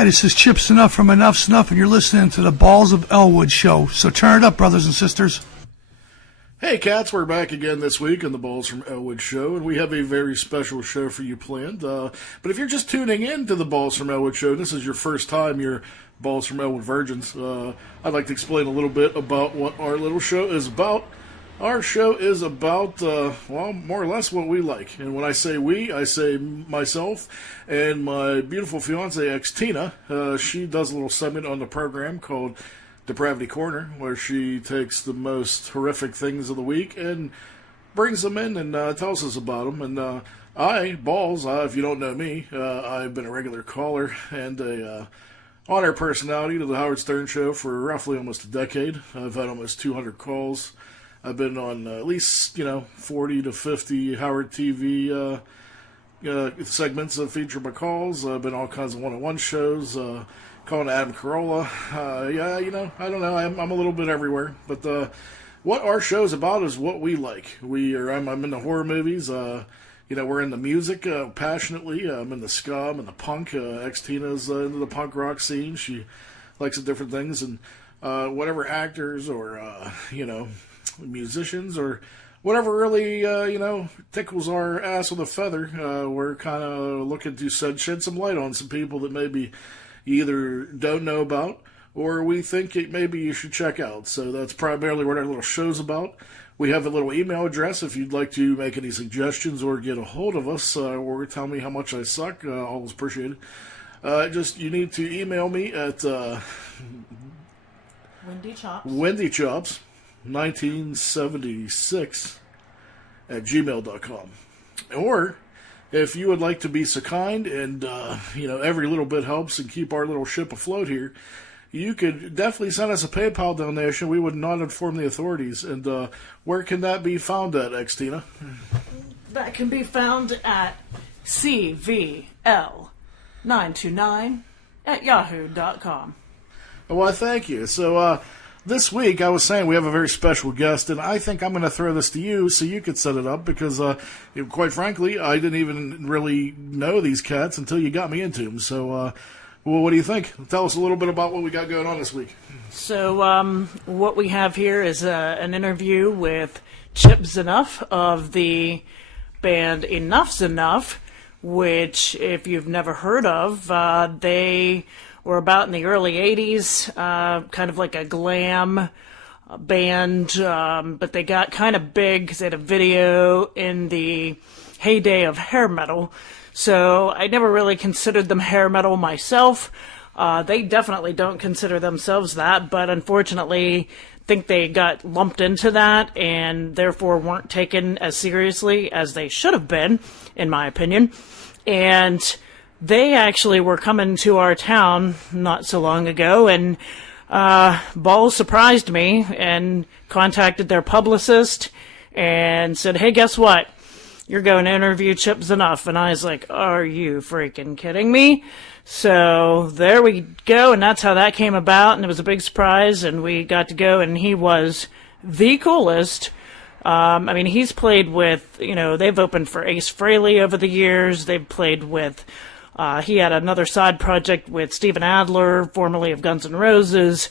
Hi, this is Chip Z'Nuff from Enuff Z'Nuff, and you're listening to the Balls of Ellwood show. So turn it up, brothers and sisters. Hey, cats, we're back again this week on the Balls from Ellwood show, and we have a very special show for you planned. But if you're just tuning in to the Balls from Ellwood show, this is your first time, you're Balls from Ellwood virgins, I'd like to explain a little bit about what our little show is about. Our show is about, well, more or less what we like. And when I say we, I say myself and my beautiful fiancée, XTina. She does a little segment on the program called Depravity Corner, where she takes the most horrific things of the week and brings them in and tells us about them. And I, Balls, if you don't know me, I've been a regular caller and a on-air personality to the Howard Stern Show for roughly almost a decade. I've had almost 200 calls. I've been on at least, 40 to 50 Howard TV segments that feature my calls. I've been on all kinds of one-on-one shows, calling Adam Carolla. I don't know. I'm a little bit everywhere. But what our show's about is what we like. I'm in the horror movies. We're in the music passionately. I'm in the ska, I'm in the punk. XTina's into the punk rock scene. She likes the different things. And whatever actors or, musicians or whatever really, tickles our ass with a feather. We're kind of looking to shed some light on some people that maybe you either don't know about or we think maybe you should check out. So that's primarily what our little show's about. We have a little email address if you'd like to make any suggestions or get a hold of us or tell me how much I suck. Always appreciated. You need to email me at Wendy Chops 1976 at gmail.com. Or if you would like to be so kind and every little bit helps and keep our little ship afloat here, you could definitely send us a PayPal donation. We would not inform the authorities. And where can that be found at, XTina? That can be found at cvl929 at yahoo.com. Well, thank you. So this week, I was saying we have a very special guest, and I think I'm going to throw this to you so you could set it up because, quite frankly, I didn't even really know these cats until you got me into them. So, well, what do you think? Tell us a little bit about what we got going on this week. So, what we have here is an interview with Chip Z'Nuff of the band Enuff Z'Nuff, which, if you've never heard of, they were about in the early 80s, kind of like a glam band, but they got kind of big because they had a video in the heyday of hair metal. So I never really considered them hair metal myself. They definitely don't consider themselves that, but unfortunately think they got lumped into that and therefore weren't taken as seriously as they should have been, in my opinion. And they actually were coming to our town not so long ago, and Balls surprised me and contacted their publicist and said, hey, guess what? You're going to interview Chip Z'Nuff. And I was like, are you freaking kidding me? So there we go, and that's how that came about, and it was a big surprise, and we got to go, and he was the coolest. He's played with, they've opened for Ace Frehley over the years. They've played with, he had another side project with Steven Adler, formerly of Guns N' Roses.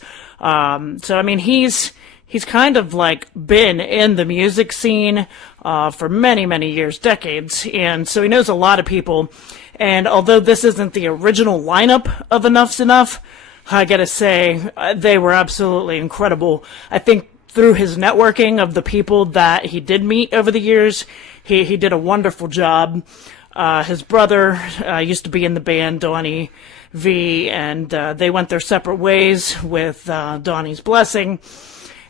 He's kind of like been in the music scene for many, many years, decades, and so he knows a lot of people. And although this isn't the original lineup of Enuff Z'Nuff, I gotta say, they were absolutely incredible. I think through his networking of the people that he did meet over the years, he did a wonderful job. His brother used to be in the band, Donnie V, and they went their separate ways with Donnie's blessing.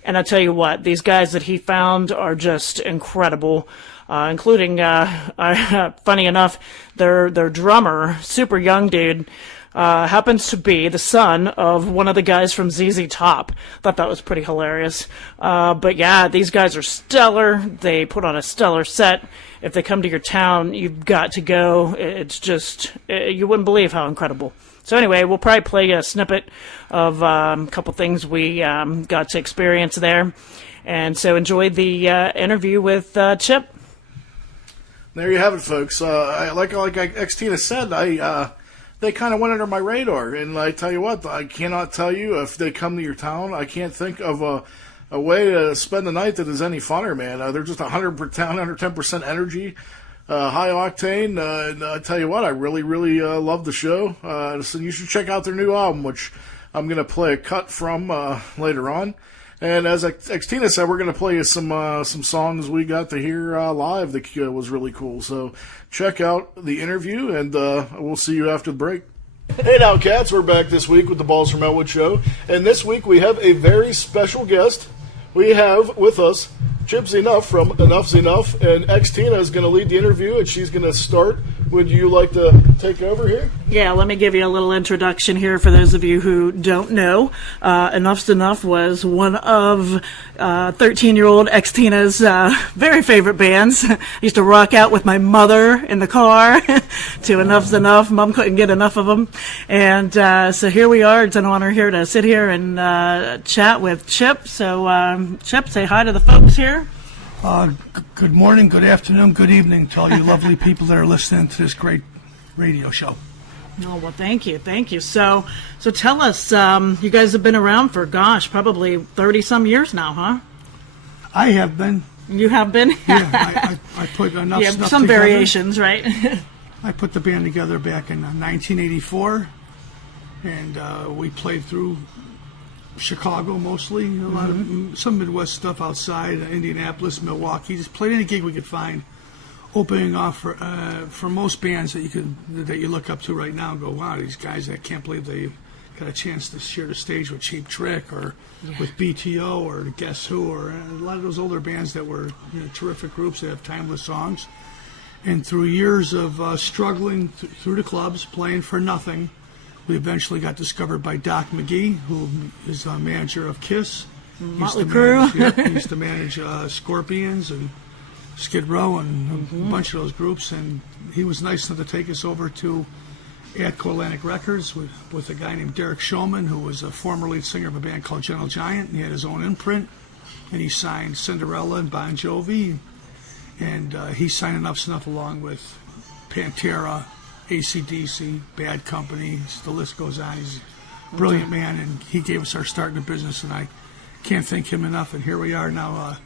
And I tell you what, these guys that he found are just incredible, including, funny enough, their drummer, super young dude, happens to be the son of one of the guys from ZZ Top. Thought that was pretty hilarious. But yeah, these guys are stellar. They put on a stellar set. If they come to your town, you've got to go. It's just, you wouldn't believe how incredible. So anyway, we'll probably play a snippet of a couple things we got to experience there. And so enjoy the interview with Chip. There you have it, folks. Like XTina said, they kind of went under my radar. And I tell you what, I cannot tell you if they come to your town. I can't think of a way to spend the night that is any funner, man. They're just 110% energy, high octane. And I tell you what, I really, really love the show. So you should check out their new album, which I'm going to play a cut from later on. And as XTina said, we're going to play you some songs we got to hear live that was really cool. So check out the interview, and we'll see you after the break. Hey now, cats, we're back this week with the Balls from Ellwood show. And this week we have a very special guest. We have with us Enuff Z'Nuff from Enuff Z'Nuff, and XTina is going to lead the interview, and she's going to start. Would you like to take over here? Yeah, let me give you a little introduction here for those of you who don't know. Enuff Z'Nuff was one of 13-year-old XTina's very favorite bands. I used to rock out with my mother in the car to Enuff Z'Nuff. Mom couldn't get enough of them. And so here we are. It's an honor here to sit here and chat with Chip. So, Chip, say hi to the folks here. Good morning, good afternoon, good evening to all you lovely people that are listening to this great radio show. Oh, well, thank you. So tell us, you guys have been around for, gosh, probably 30-some years now, huh? I have been. You have been? Yeah, I put Enuff Z'Nuff some together. variations, right? I put the band together back in 1984, and we played through Chicago mostly, a lot of some Midwest stuff outside, Indianapolis, Milwaukee. Just played any gig we could find, opening off for most bands that you look up to right now and go, wow, these guys, I can't believe they got a chance to share the stage with Cheap Trick or with BTO or Guess Who or a lot of those older bands that were terrific groups that have timeless songs. And through years of struggling through the clubs, playing for nothing, we eventually got discovered by Doc McGee, who is a manager of Kiss. Motley Crue. He used to manage Scorpions and Skid Row and a bunch of those groups. And he was nice enough to take us over to Atco Atlantic Records with a guy named Derek Showman, who was a former lead singer of a band called Gentle Giant. And he had his own imprint, and he signed Cinderella and Bon Jovi. And he signed Enuff Z'Nuff along with Pantera, AC/DC, Bad Company, the list goes on. He's a brilliant man, and he gave us our start in the business, and I can't thank him enough. And here we are now,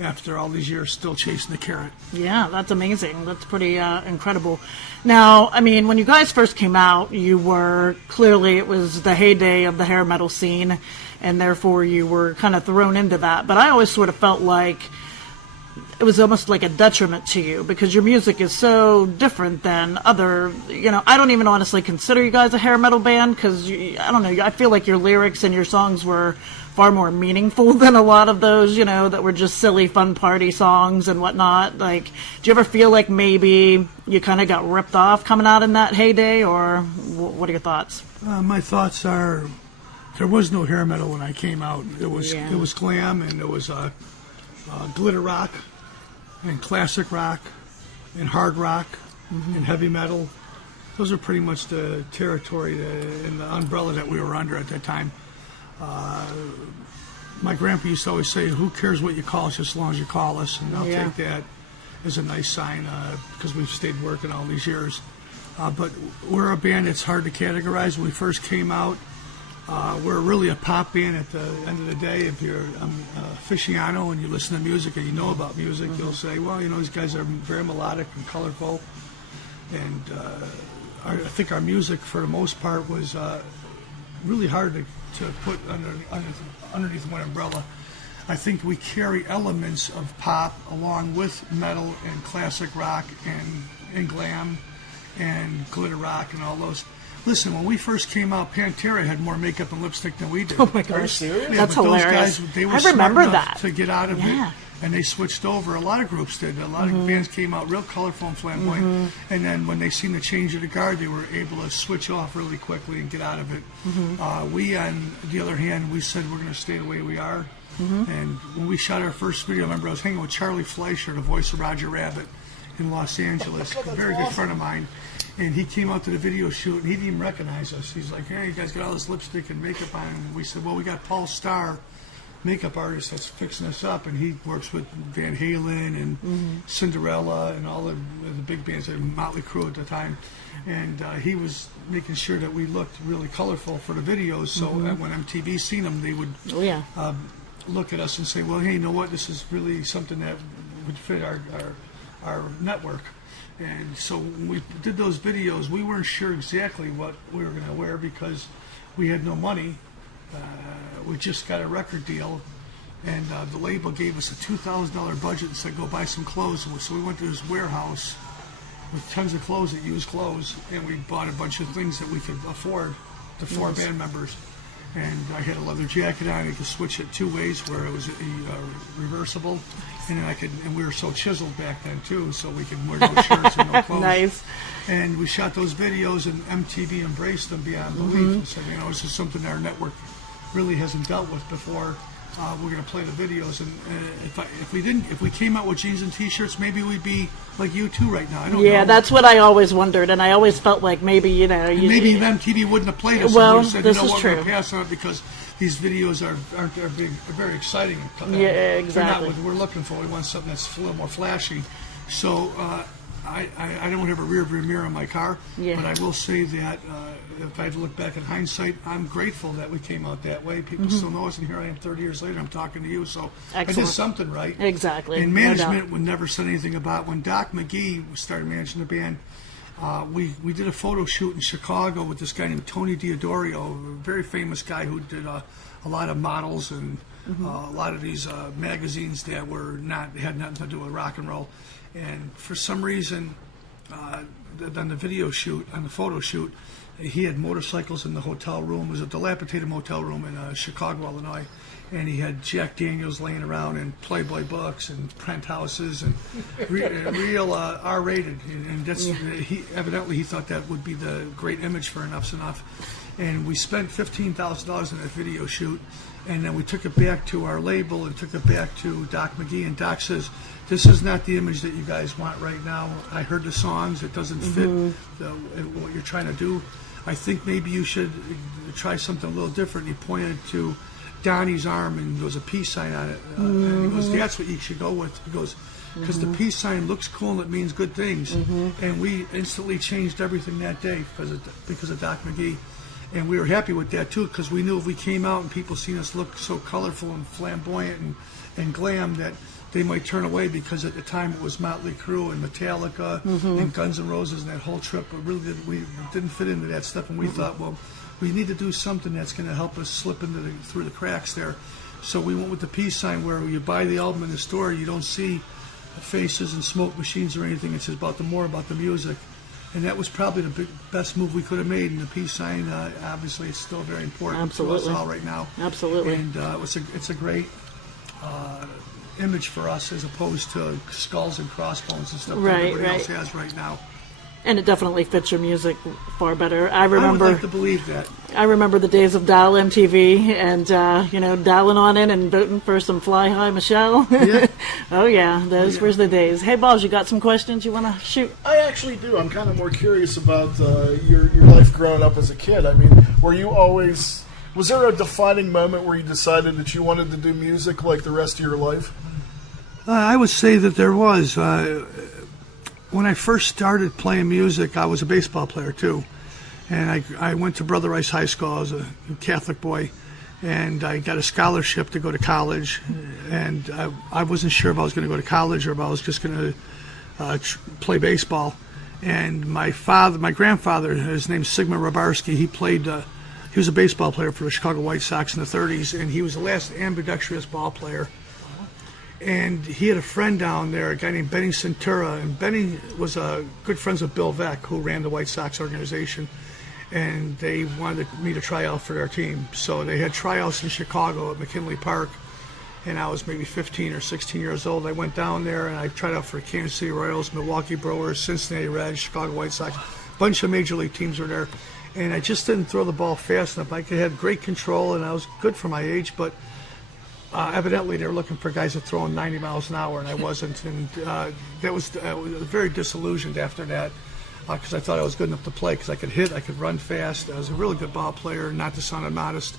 after all these years, still chasing the carrot. Yeah, that's amazing. That's pretty incredible. Now, I mean, when you guys first came out, you were clearly, it was the heyday of the hair metal scene, and therefore you were kind of thrown into that. But I always sort of felt like it was almost like a detriment to you because your music is so different than other, I don't even honestly consider you guys a hair metal band because, I don't know, I feel like your lyrics and your songs were far more meaningful than a lot of those, that were just silly fun party songs and whatnot. Like, do you ever feel like maybe you kind of got ripped off coming out in that heyday, or what are your thoughts? My thoughts are there was no hair metal when I came out. It was glam, and it was glitter rock and classic rock and hard rock and heavy metal. Those are pretty much the territory and the umbrella that we were under at that time. My grandpa used to always say, who cares what you call us just as long as you call us, and I'll take that as a nice sign because we've stayed working all these years. But we're a band that's hard to categorize. When we first came out, we're really a pop band at the end of the day. If you're an aficionado and you listen to music and you know about music, you'll say, well, these guys are very melodic and colorful. And I think our music, for the most part, was really hard to put underneath one umbrella. I think we carry elements of pop along with metal and classic rock and glam and glitter rock and all those. Listen, when we first came out, Pantera had more makeup and lipstick than we did. Oh my gosh, are you serious? Yeah, That's but hilarious. Those guys, they were I remember smart enough that to get out of it, and they switched over. A lot of groups did. A lot of bands came out real colorful and flamboyant, and then when they seen the change of the guard, they were able to switch off really quickly and get out of it. We, on the other hand, we said we're going to stay the way we are. And when we shot our first video, I remember I was hanging with Charlie Fleischer, the voice of Roger Rabbit, in Los Angeles, a very good friend of mine. And he came out to the video shoot, and he didn't even recognize us. He's like, hey, you guys got all this lipstick and makeup on. And we said, well, we got Paul Starr, makeup artist that's fixing us up, and he works with Van Halen and Cinderella and all the big bands, and Motley Crue at the time. And he was making sure that we looked really colorful for the videos, so that when MTV seen them, they would look at us and say, well, hey, you know what, this is really something that would fit our network. And so when we did those videos, we weren't sure exactly what we were going to wear because we had no money. We just got a record deal, and the label gave us a $2,000 budget and said, go buy some clothes. So we went to this warehouse with tons of clothes, that used clothes, and we bought a bunch of things that we could afford, the 4 band members. And I had a leather jacket on. I could switch it 2 ways, where it was reversible, and then and we were so chiseled back then too, so we could wear no shirts and no clothes. Nice. And we shot those videos, and MTV embraced them beyond belief, and said, you know, this is something our network really hasn't dealt with before. We're going to play the videos, and if we came out with jeans and T-shirts, maybe we'd be like you two right now. I don't know. Yeah, that's what I always wondered, and I always felt like maybe maybe MTV wouldn't have played us. Well, and said, this you know is what, true. we're going to pass on it because these videos are very exciting. Yeah, exactly. They're not what we're looking for. We want something that's a little more flashy. So I don't have a rear view mirror in my car, but I will say that if I had to look back in hindsight, I'm grateful that we came out that way. People still know us, and here I am 30 years later, I'm talking to you, so I did something right. Exactly. And management would never said anything about when Doc McGee started managing the band. We did a photo shoot in Chicago with this guy named Tony Diodorio, a very famous guy who did a lot of models and a lot of these magazines that had nothing to do with rock and roll. And for some reason, on the video shoot, on the photo shoot, he had motorcycles in the hotel room. It was a dilapidated motel room in Chicago, Illinois. And he had Jack Daniels laying around and Playboy books and penthouses and real R-rated. And that's evidently he thought that would be the great image for Enuff Z'Nuff. And we spent $15,000 on that video shoot. And then we took it back to our label and took it back to Doc McGee. And Doc says, this is not the image that you guys want right now. I heard the songs. It doesn't fit what you're trying to do. I think maybe you should try something a little different. He pointed to Donnie's arm, and there was a peace sign on it. And he goes, that's what you should go with. He goes, because the peace sign looks cool and it means good things. And we instantly changed everything that day because of Doc McGee. And we were happy with that, too, because we knew if we came out and people seen us look so colorful and flamboyant and glam that they might turn away, because at the time it was Motley Crue and Metallica and Guns N' Roses, and that whole trip we didn't fit into that stuff. And we thought, well, we need to do something that's going to help us slip through the cracks there. So we went with the peace sign, where you buy the album in the store, you don't see faces and smoke machines or anything. It's more about the music. And that was probably the best move we could have made. And the peace sign, obviously, it's still very important to us all right now. Absolutely. And it's a great image for us, as opposed to skulls and crossbones and stuff that everybody else has right now. And it definitely fits your music far better. I would like to believe that. I remember the days of Dial MTV and, dialing on in and voting for some Fly High Michelle. Yeah. Oh, yeah. Those were the days. Hey, Balls, you got some questions you want to shoot? I actually do. I'm kind of more curious about your life growing up as a kid. I mean, was there a defining moment where you decided that you wanted to do music like the rest of your life? I would say that there was. When I first started playing music, I was a baseball player too, and I went to Brother Rice High School. I was a Catholic boy, and I got a scholarship to go to college, and I wasn't sure if I was going to go to college or if I was just going to play baseball. And my grandfather, his name's Sigmund Rabarski, he was a baseball player for the Chicago White Sox in the 30s, and he was the last ambidextrous ball player. And he had a friend down there, a guy named Benny Centura, and Benny was good friends with Bill Veeck, who ran the White Sox organization, and they wanted me to try out for their team. So they had tryouts in Chicago at McKinley Park, and I was maybe 15 or 16 years old. I went down there, and I tried out for Kansas City Royals, Milwaukee Brewers, Cincinnati Reds, Chicago White Sox. A bunch of major league teams were there, and I just didn't throw the ball fast enough. I had great control, and I was good for my age, but evidently they were looking for guys that throwing 90 miles an hour, and I wasn't. And I was very disillusioned after that, because I thought I was good enough to play, because I could hit, I could run fast. I was a really good ball player, not to sound immodest.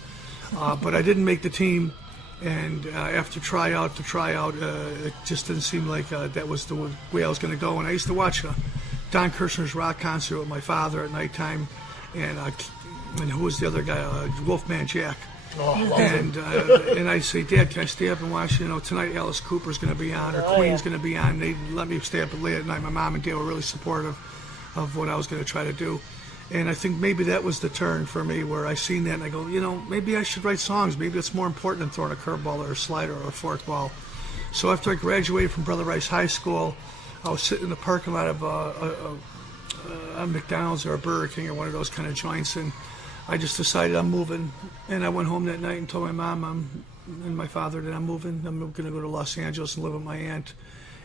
But I didn't make the team, And after tryout to tryout, it just didn't seem like that was the way I was going to go. And I used to watch Don Kirshner's rock concert with my father at nighttime, and who was the other guy? Wolfman Jack. And I'd say, Dad, can I stay up and watch? Tonight Alice Cooper's going to be on, or Queen's going to be on. They'd let me stay up late at night. My mom and Dad were really supportive of what I was going to try to do. And I think maybe that was the turn for me, where I seen that and I go, maybe I should write songs. Maybe it's more important than throwing a curveball or a slider or a forkball. So after I graduated from Brother Rice High School, I was sitting in the parking lot of a McDonald's or a Burger King or one of those kind of joints, and I just decided I'm moving. And I went home that night and told my mom and my father that I'm moving. I'm going to go to Los Angeles and live with my aunt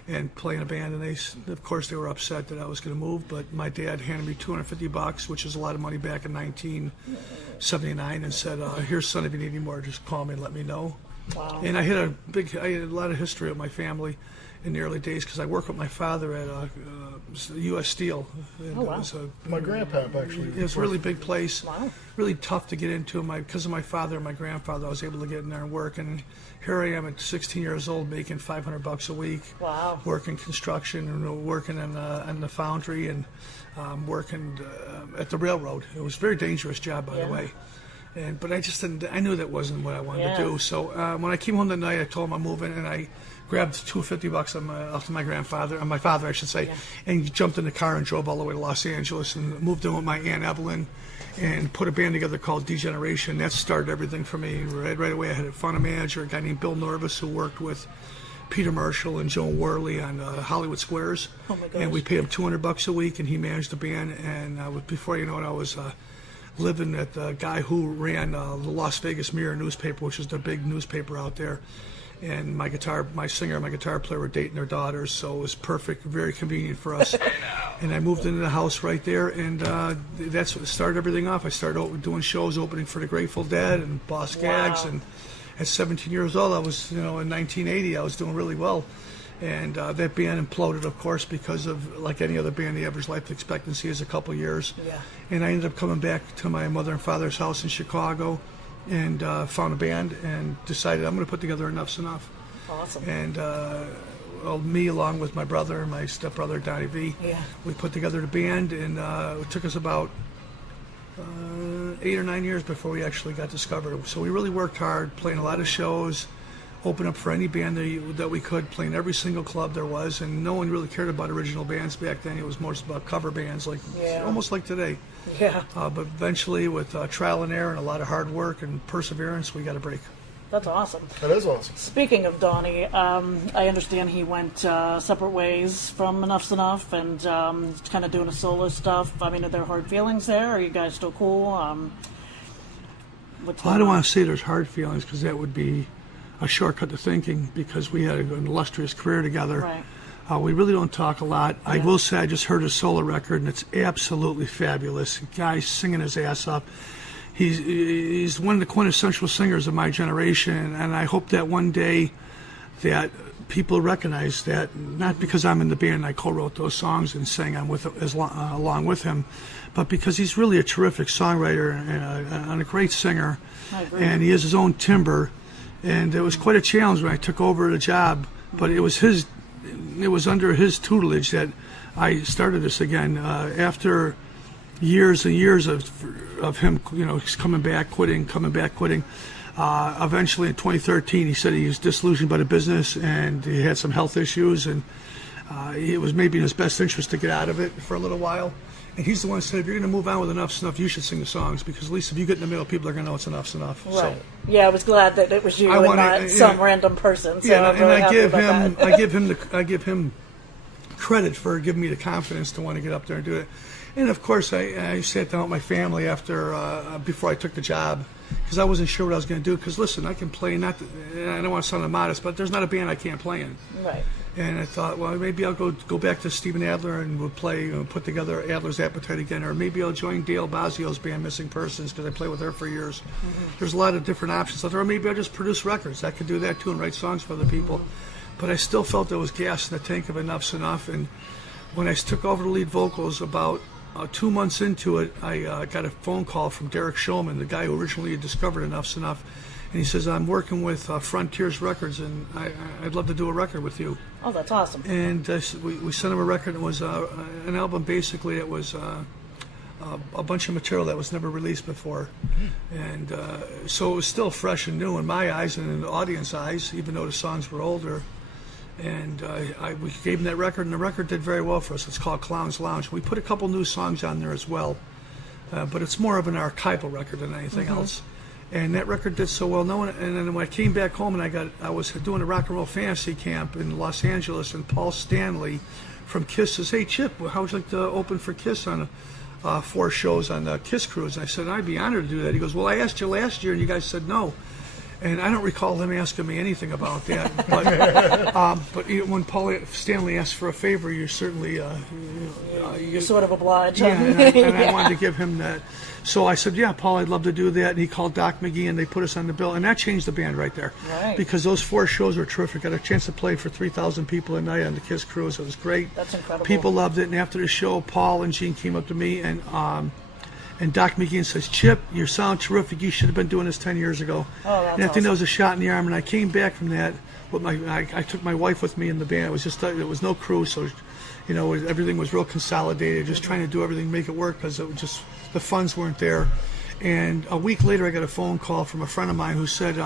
and play in a band. And of course, they were upset that I was going to move. But my dad handed me $250, which is a lot of money back in 1979, and said, "Here's, son, if you need any more, just call me and let me know." Wow. And I had a lot of history with my family in the early days, because I worked with my father at U.S. Steel. And Oh, wow. It was My grandpa actually. it was a really big place. Wow. Really tough to get into. Because of my father and my grandfather, I was able to get in there and work. And here I am at 16 years old, making $500 a week. Wow. Working construction and working in the foundry and working at the railroad. It was a very dangerous job, by the way. But I just didn't. I knew that wasn't what I wanted to do. So when I came home that night, I told him I'm moving, and I grabbed $250 off my grandfather, my father, I should say, and jumped in the car and drove all the way to Los Angeles and moved in with my Aunt Evelyn and put a band together called Degeneration. That started everything for me. Right away, I had a fun manager, a guy named Bill Norvis, who worked with Peter Marshall and Joan Worley on Hollywood Squares. Oh my gosh. And we paid him $200 a week, and he managed the band. And before you know it, I was living at the guy who ran the Las Vegas Mirror newspaper, which is the big newspaper out there. And my singer and my guitar player were dating their daughters, so it was perfect, very convenient for us. And I moved into the house right there, and that's what started everything off. I started doing shows, opening for the Grateful Dead and Boss Gags, and at 17 years old, I was, in 1980, I was doing really well. And that band imploded, of course, because of, like any other band, the average life expectancy is a couple years. Yeah. And I ended up coming back to my mother and father's house in Chicago, and found a band and decided I'm going to put together Enuff Z'Nuff. Awesome. And me, along with my brother and my stepbrother, Donnie V, we put together the band, and it took us about 8 or 9 years before we actually got discovered. So we really worked hard, playing a lot of shows, open up for any band that we could, playing every single club there was, and no one really cared about original bands back then. It was more about cover bands, almost like today. Yeah. But eventually, with trial and error and a lot of hard work and perseverance, we got a break. That's awesome. That is awesome. Speaking of Donnie, I understand he went separate ways from Enuff Z'Nuff and kind of doing a solo stuff. I mean, are there hard feelings there? Are you guys still cool? I don't want to say there's hard feelings, because that would be a shortcut to thinking, because we had an illustrious career together. Right. We really don't talk a lot. I will say I just heard his solo record, and it's absolutely fabulous. Guy's singing his ass up. He's one of the quintessential singers of my generation, and I hope that one day that people recognize that, not because I'm in the band and I co-wrote those songs and sang on along with him, but because he's really a terrific songwriter and a great singer. I agree. And he has his own timbre. And it was quite a challenge when I took over the job, but it was under his tutelage that I started this again. After years and years of him, coming back, quitting. Eventually, in 2013, he said he was disillusioned by the business and he had some health issues, and it was maybe in his best interest to get out of it for a little while. And he's the one who said, if you're going to move on with Enuff Z'Nuff, you should sing the songs, because at least if you get in the middle, people are going to know it's Enuff Z'Nuff. Right. So, yeah, I was glad that it was you and not some random person. So I'm really happy about that. I give him credit for giving me the confidence to want to get up there and do it. And of course, I sat down with my family before I took the job, because I wasn't sure what I was going to do. Because listen, I can play. I don't want to sound immodest, but there's not a band I can't play in. Right. And I thought, well, maybe I'll go back to Steven Adler and we'll play, put together Adler's Appetite again, or maybe I'll join Dale Bozzio's band Missing Persons, because I played with her for years. Mm-hmm. There's a lot of different options out there. Or maybe I'll just produce records. I could do that too and write songs for other people. Mm-hmm. But I still felt there was gas in the tank of Enuff Z'Nuff. And when I took over the lead vocals about 2 months into it, I got a phone call from Derek Shulman, the guy who originally had discovered Enuff Z'Nuff, and he says, I'm working with Frontiers Records, and I'd love to do a record with you. Oh, that's awesome. And we sent him a record. It was an album, basically. It was a bunch of material that was never released before. And so it was still fresh and new in my eyes and in the audience eyes, even though the songs were older. And we gave him that record, and the record did very well for us. It's called Clown's Lounge. We put a couple new songs on there as well, but it's more of an archival record than anything else. And that record did so well. And then when I came back home, and I was doing a rock and roll fantasy camp in Los Angeles, and Paul Stanley from Kiss says, "Hey Chip, how would you like to open for Kiss on 4 shows on the Kiss cruise?" And I said, "I'd be honored to do that." He goes, "Well, I asked you last year, and you guys said no." And I don't recall him asking me anything about that. But when Paul Stanley asks for a favor, you certainly You're sort of obliged. yeah, and I wanted to give him that. So I said, "Yeah, Paul, I'd love to do that." And he called Doc McGee, and they put us on the bill, and that changed the band right there. Right. Because those 4 shows were terrific. Got a chance to play for 3,000 people a night on the Kiss cruise. It was great. That's incredible. People loved it. And after the show, Paul and Gene came up to me and Doc McGee says, "Chip, you sound terrific. You should have been doing this 10 years ago." Oh, that's and I think that awesome. was a shot in the arm. And I came back from that. With I took my wife with me in the band. It was just there was no crew, so everything was real consolidated. Just trying to do everything to make it work because it was just the funds weren't there. And a week later, I got a phone call from a friend of mine who said,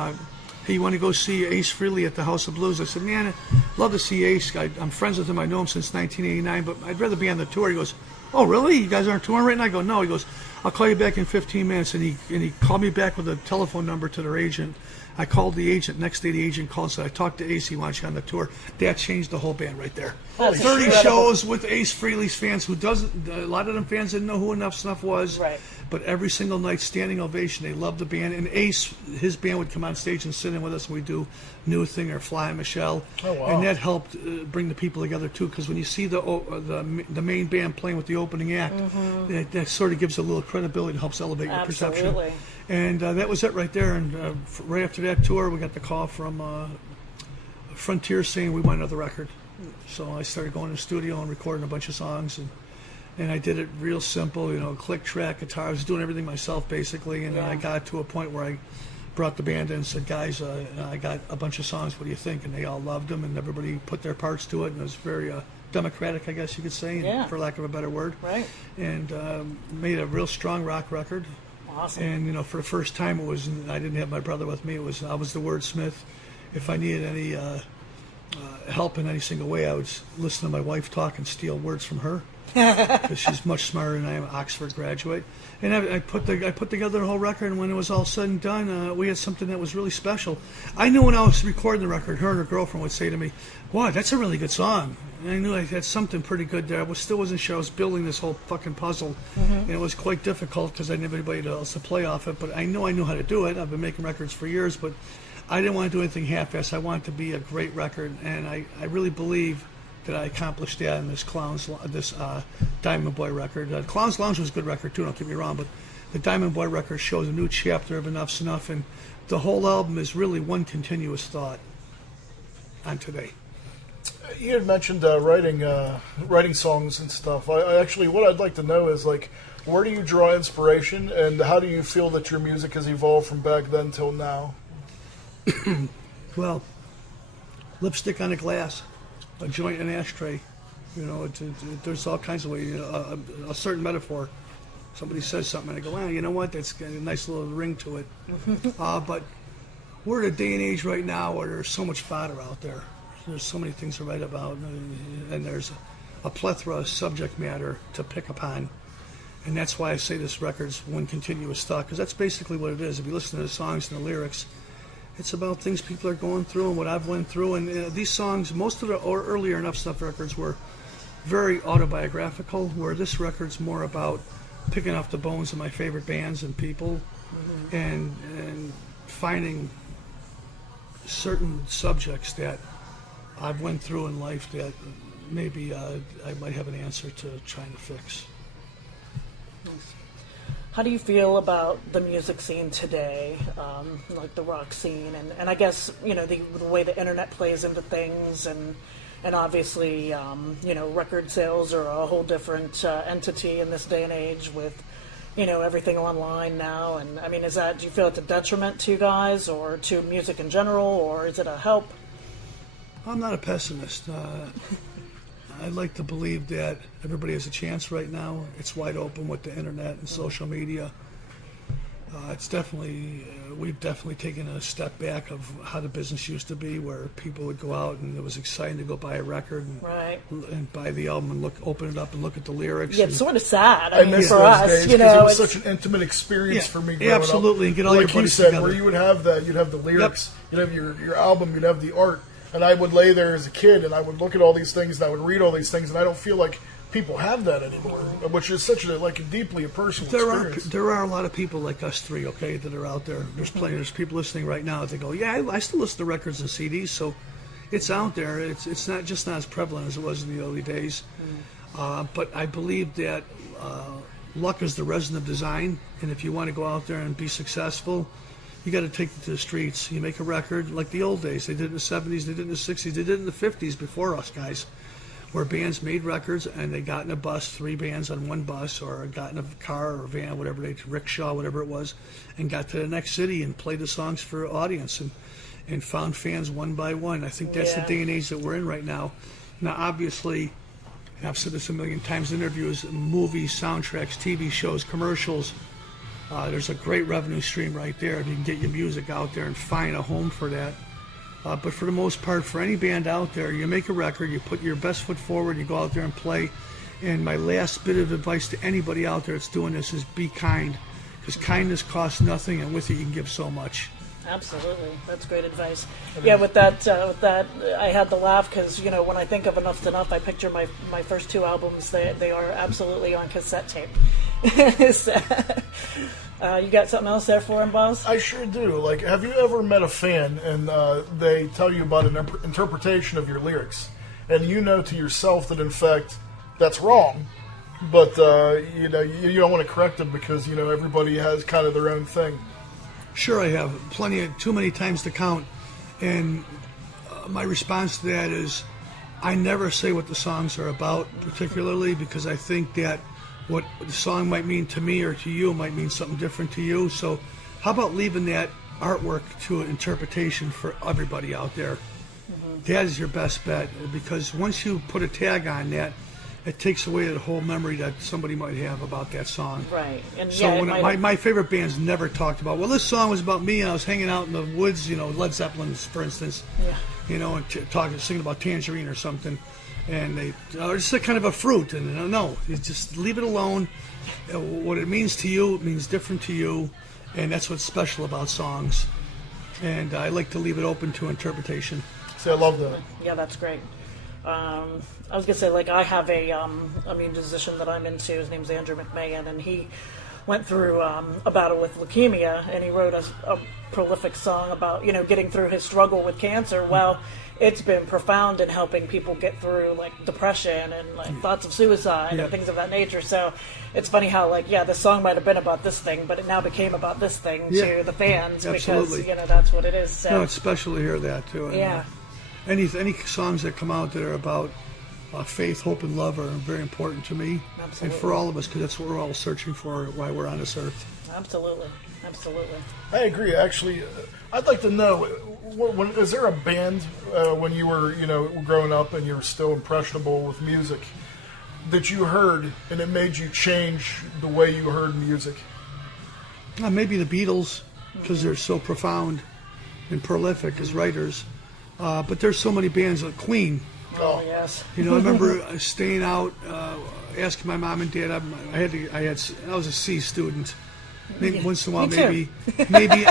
"Hey, you want to go see Ace Frehley at the House of Blues?" I said, "Man, I'd love to see Ace. I'm friends with him. I know him since 1989, but I'd rather be on the tour." He goes, "Oh, really? You guys aren't touring right now?" I go, "No." He goes, "I'll call you back in 15 minutes." And he called me back with a telephone number to their agent. I called the agent. Next day, the agent called and said, "I talked to Ace. He wants you on the tour." That changed the whole band right there. That's 30 incredible. shows with Ace Frehley's fans a lot of them fans didn't know who Enuff Z'Nuff was. Right. But every single night, standing ovation. They loved the band. And Ace, his band would come on stage and sit in with us, and we'd do New Thing or Fly Michelle. Oh, wow. And that helped bring the people together, too, because when you see the main band playing with the opening act, that sort of gives a little credibility and helps elevate your perception. Absolutely. And that was it right there. And right after that tour, we got the call from Frontier saying we want another record. So I started going to the studio and recording a bunch of songs, and I did it real simple, click track, guitar. I was doing everything myself basically, and then I got to a point where I brought the band in and said, "Guys, I got a bunch of songs. What do you think?" And they all loved them, and everybody put their parts to it, and it was very democratic, I guess you could say, for lack of a better word. Right. And made a real strong rock record. Awesome. And for the first time, I didn't have my brother with me. I was the wordsmith. If I needed any help in any single way, I would listen to my wife talk and steal words from her because she's much smarter than I am, an Oxford graduate. And I put together the whole record, and when it was all said and done, we had something that was really special. I knew when I was recording the record, her and her girlfriend would say to me, "Wow, that's a really good song." And I knew I had something pretty good there. I still wasn't sure. I was building this whole fucking puzzle, and it was quite difficult because I didn't have anybody else to play off it. But I knew how to do it. I've been making records for years, but I didn't want to do anything half-assed. I wanted it to be a great record, and I really believe that I accomplished that in this Diamond Boy record. Clown's Lounge was a good record too, don't get me wrong, but the Diamond Boy record shows a new chapter of Enuff Z'Nuff, and the whole album is really one continuous thought on today. You had mentioned writing songs and stuff. I actually, what I'd like to know is, where do you draw inspiration, and how do you feel that your music has evolved from back then till now? Well, lipstick on a glass, a joint and ashtray. There's all kinds of ways. A certain metaphor. Somebody says something, and I go, "Well, you know what? That's got a nice little ring to it." But we're at a day and age right now where there's so much fodder out there. There's so many things to write about, and there's a plethora of subject matter to pick upon. And that's why I say this record's one continuous thought, because that's basically what it is. If you listen to the songs and the lyrics, it's about things people are going through and what I've went through. And these songs, most of the earlier Enuff Z'Nuff records were very autobiographical, where this record's more about picking off the bones of my favorite bands and people, and finding certain subjects that I've went through in life that maybe I might have an answer to trying to fix. How do you feel about the music scene today, like the rock scene, and I guess the way the internet plays into things, and And obviously, record sales are a whole different entity in this day and age with, everything online now. And I mean, do you feel it's a detriment to you guys or to music in general, or is it a help? I'm not a pessimist. I'd like to believe that everybody has a chance right now. It's wide open with the internet and social media. It's definitely, we've definitely taken a step back of how the business used to be, where people would go out and it was exciting to go buy a record and buy the album and open it up and look at the lyrics. Yeah, it's sort of sad. I miss for those us, days because it was such an intimate experience for me growing absolutely, up. and get all like your buddies you said, together. where you would have you'd have the lyrics, you'd have your album, you'd have the art, and I would lay there as a kid and I would look at all these things and I would read all these things, and I don't feel like people have that anymore, which is such a deeply a personal experience. There are a lot of people like us three, okay, that are out there. There's people listening right now. They go, yeah, I still listen to records and CDs, so it's out there. It's not as prevalent as it was in the early days. But I believe that luck is the resin of design, and if you want to go out there and be successful, you got to take it to the streets. You make a record like the old days. They did it in the 70s, they did it in the 60s, they did it in the 50s before us guys, where bands made records and they got in a bus, 3 bands on one bus, or got in a car or a van, whatever rickshaw, whatever it was, and got to the next city and played the songs for audience and found fans one by one. I think that's the day and age that we're in right now. Now, obviously, and I've said this a million times in interviews, movies, soundtracks, TV shows, commercials, there's a great revenue stream right there if you can get your music out there and find a home for that. But for the most part, for any band out there, you make a record, you put your best foot forward, you go out there and play. And my last bit of advice to anybody out there that's doing this is be kind, because kindness costs nothing, and with it you can give so much. Absolutely, that's great advice. Yeah, with that, I had to laugh because when I think of Enuff Z'Nuff, I picture my first 2 albums. They are absolutely on cassette tape. You got something else there for him, Balls? I sure do. Like, have you ever met a fan and they tell you about an interpretation of your lyrics, and you know to yourself that in fact that's wrong, but you don't want to correct them because everybody has kind of their own thing. Sure, I have too many times to count, and my response to that is I never say what the songs are about particularly, because I think that what the song might mean to me or to you might mean something different to you. So how about leaving that artwork to an interpretation for everybody out there? That is your best bet, because once you put a tag on that, it takes away the whole memory that somebody might have about that song. Right. And so my favorite bands never talked about, well, this song was about me and I was hanging out in the woods, Led Zeppelin, for instance, and singing about Tangerine or something. And it's a kind of a fruit, and no, you just leave it alone. What it means to you, it means different to you, and that's what's special about songs. And I like to leave it open to interpretation. See, I love that. Yeah, that's great. I was gonna say, I have a musician that I'm into. His name's Andrew McMahon, and he went through a battle with leukemia, and he wrote a prolific song about getting through his struggle with cancer. Well, it's been profound in helping people get through depression and thoughts of suicide and things of that nature. So it's funny how the song might have been about this thing, but it now became about this thing to the fans. Absolutely. Because that's what it is. So. No, it's special to hear that too. And, any songs that come out that are about faith, hope, and love are very important to me. Absolutely. And for all of us, because that's what we're all searching for while we're on this earth. Absolutely. I agree. Actually, I'd like to know, is there a band when you were, growing up and you were still impressionable with music that you heard and it made you change the way you heard music? Maybe the Beatles, because they're so profound and prolific as writers. But there's so many bands like Queen. Oh yes. I remember staying out, asking my mom and dad. I was a C student. Maybe once in a while,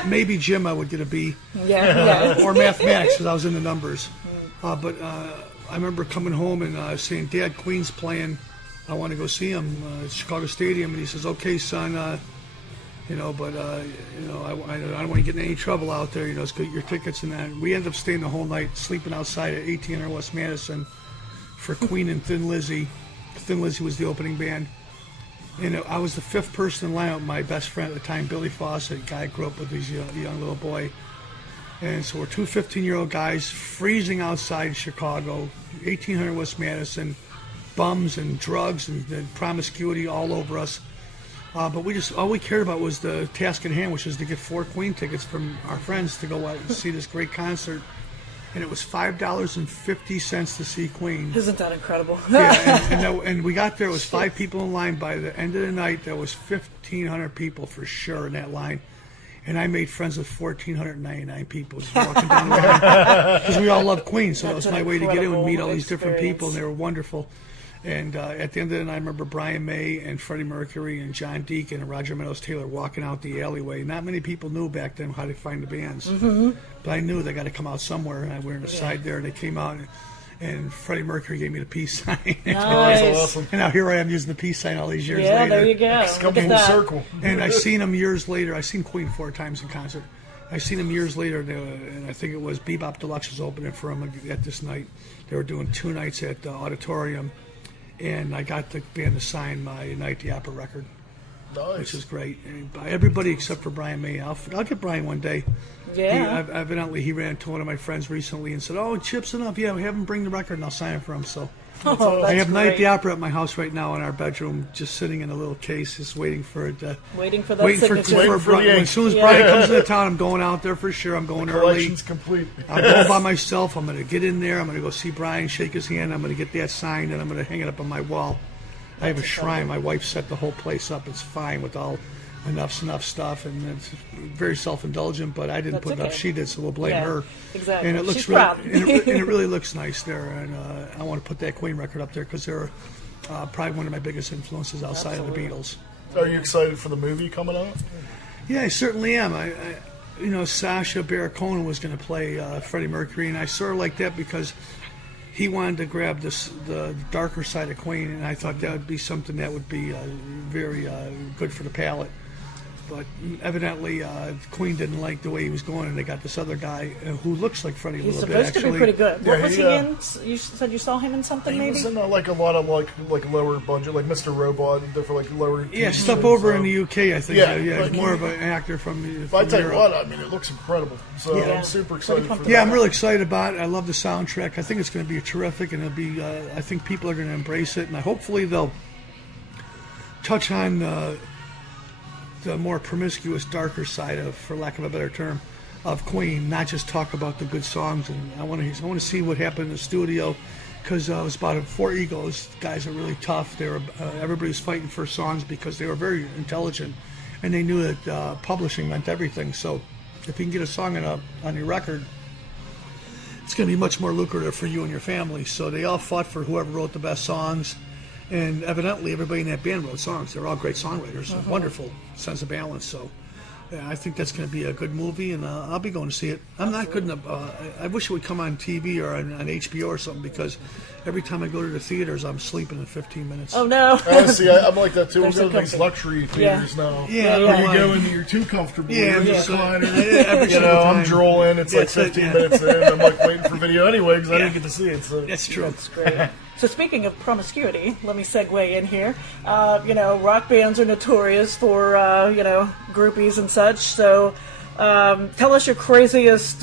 maybe gym I would get a B. Yeah. Or mathematics, because I was in the numbers. But I remember coming home and saying, "Dad, Queen's playing. I want to go see him at Chicago Stadium." And he says, "Okay, son. I don't want to get in any trouble out there. Let's get your tickets." And that. We ended up staying the whole night, sleeping outside at XTina and West Madison for Queen and Thin Lizzy. Thin Lizzy was the opening band. And I was the 5th person in line with my best friend at the time, Billy Fawcett, a guy I grew up with, he's a young little boy. And so we're two 15-year-old guys freezing outside Chicago, 1800 West Madison, bums and drugs and promiscuity all over us. But all we cared about was the task in hand, which is to get 4 Queen tickets from our friends to go out and see this great concert. And it was $5.50 to see Queen. Isn't that incredible? Yeah, and we got there. It was 5 people in line. By the end of the night, there was 1,500 people for sure in that line. And I made friends with 1,499 people just walking down the line because we all love Queen. So that was my way to get in and meet all these different people, and they were wonderful. And at the end of the night, I remember Brian May and Freddie Mercury and John Deacon and Roger Meadows Taylor walking out the alleyway. Not many people knew back then how to find the bands. Mm-hmm. But I knew they got to come out somewhere. And I went on the side there, and they came out, and Freddie Mercury gave me the peace sign. Nice. Awesome. And now here I am using the peace sign all these years later. Yeah, there you go. It's come Look at full that. circle. And I seen them years later. I seen Queen 4 times in concert. I seen them years later, and I think it was Bebop Deluxe was opening for them at this night. They were doing 2 nights at the Auditorium. And I got the band to sign my Night at the Opera record, which is great. And by everybody except for Brian May. I'll get Brian one day. Yeah. Evidently, he ran into one of my friends recently and said, "Oh, Chip's enough. Yeah, have him bring the record, and I'll sign it for him." So Oh, I have that's Night at the great. Opera at my house right now in our bedroom, just sitting in a little case, just waiting for it. Waiting for that signature. Waiting for the Brian. ink. As soon as Yeah. Brian comes into town, I'm going out there for sure. I'm going early. Collection's complete. I'm going by myself. I'm going to get in there. I'm going to go see Brian, shake his hand. I'm going to get that signed, and I'm going to hang it up on my wall. I have a shrine. My wife set the whole place up. It's fine with all Enuff Z'Nuff stuff, and it's very self-indulgent, but I didn't That's put enough. okay. She did, so we'll blame her. Exactly. And it looks She's really, proud. and it really looks nice there. And I want to put that Queen record up there because they're probably one of my biggest influences outside of the Beatles. Are you excited for the movie coming out? Yeah, I certainly am. I Sacha Baron Cohen was going to play Freddie Mercury, and I sort of like that because he wanted to grab the darker side of Queen, and I thought that would be something that would be very good for the palate. But evidently, Queen didn't like the way he was going, and they got this other guy who looks like Freddie a He's little bit. supposed to be pretty good. What Yeah, was he, he in? You said you saw him in something, He maybe? was in like a lot of like lower budget, like Mr. Robot, and different like lower. Yeah, TV stuff shows, over so. in the UK, I think. Yeah, Yeah, like he's more he- of an actor from But I tell you Europe. what, I mean, it looks incredible. So Yeah. I'm super excited for that. Yeah, I'm really excited about it. I love the soundtrack. I think it's going to be terrific, and it'll be. I think people are going to embrace it, and hopefully they'll touch on the more promiscuous, darker side of, for lack of a better term, of Queen. Not just talk about the good songs. And I want to see what happened in the studio, because it was about 4 egos. Guys are really tough. They were everybody was fighting for songs because they were very intelligent, and they knew that publishing meant everything. So if you can get a song on your record, it's going to be much more lucrative for you and your family. So they all fought for whoever wrote the best songs, and evidently everybody in that band wrote songs. They're all great songwriters, a wonderful sense of balance. So yeah, I think that's going to be a good movie, and I'll be going to see it. I'm not good enough. I wish it would come on TV or on HBO or something, because every time I go to the theaters, I'm sleeping in 15 minutes. Oh, no. See, I'm like that too. They're I'm so going to these comfy. luxury theaters now. Yeah, Where yeah. you go in, you're too comfortable. Yeah, You're in the just, recliner. every You single know, I'm time. drooling. It's like That's it, 15 yeah. minutes in. I'm like waiting for video anyway because I didn't get to see it. So That's true. That's great. So speaking of promiscuity, let me segue in here. Rock bands are notorious for, groupies and such. So tell us your craziest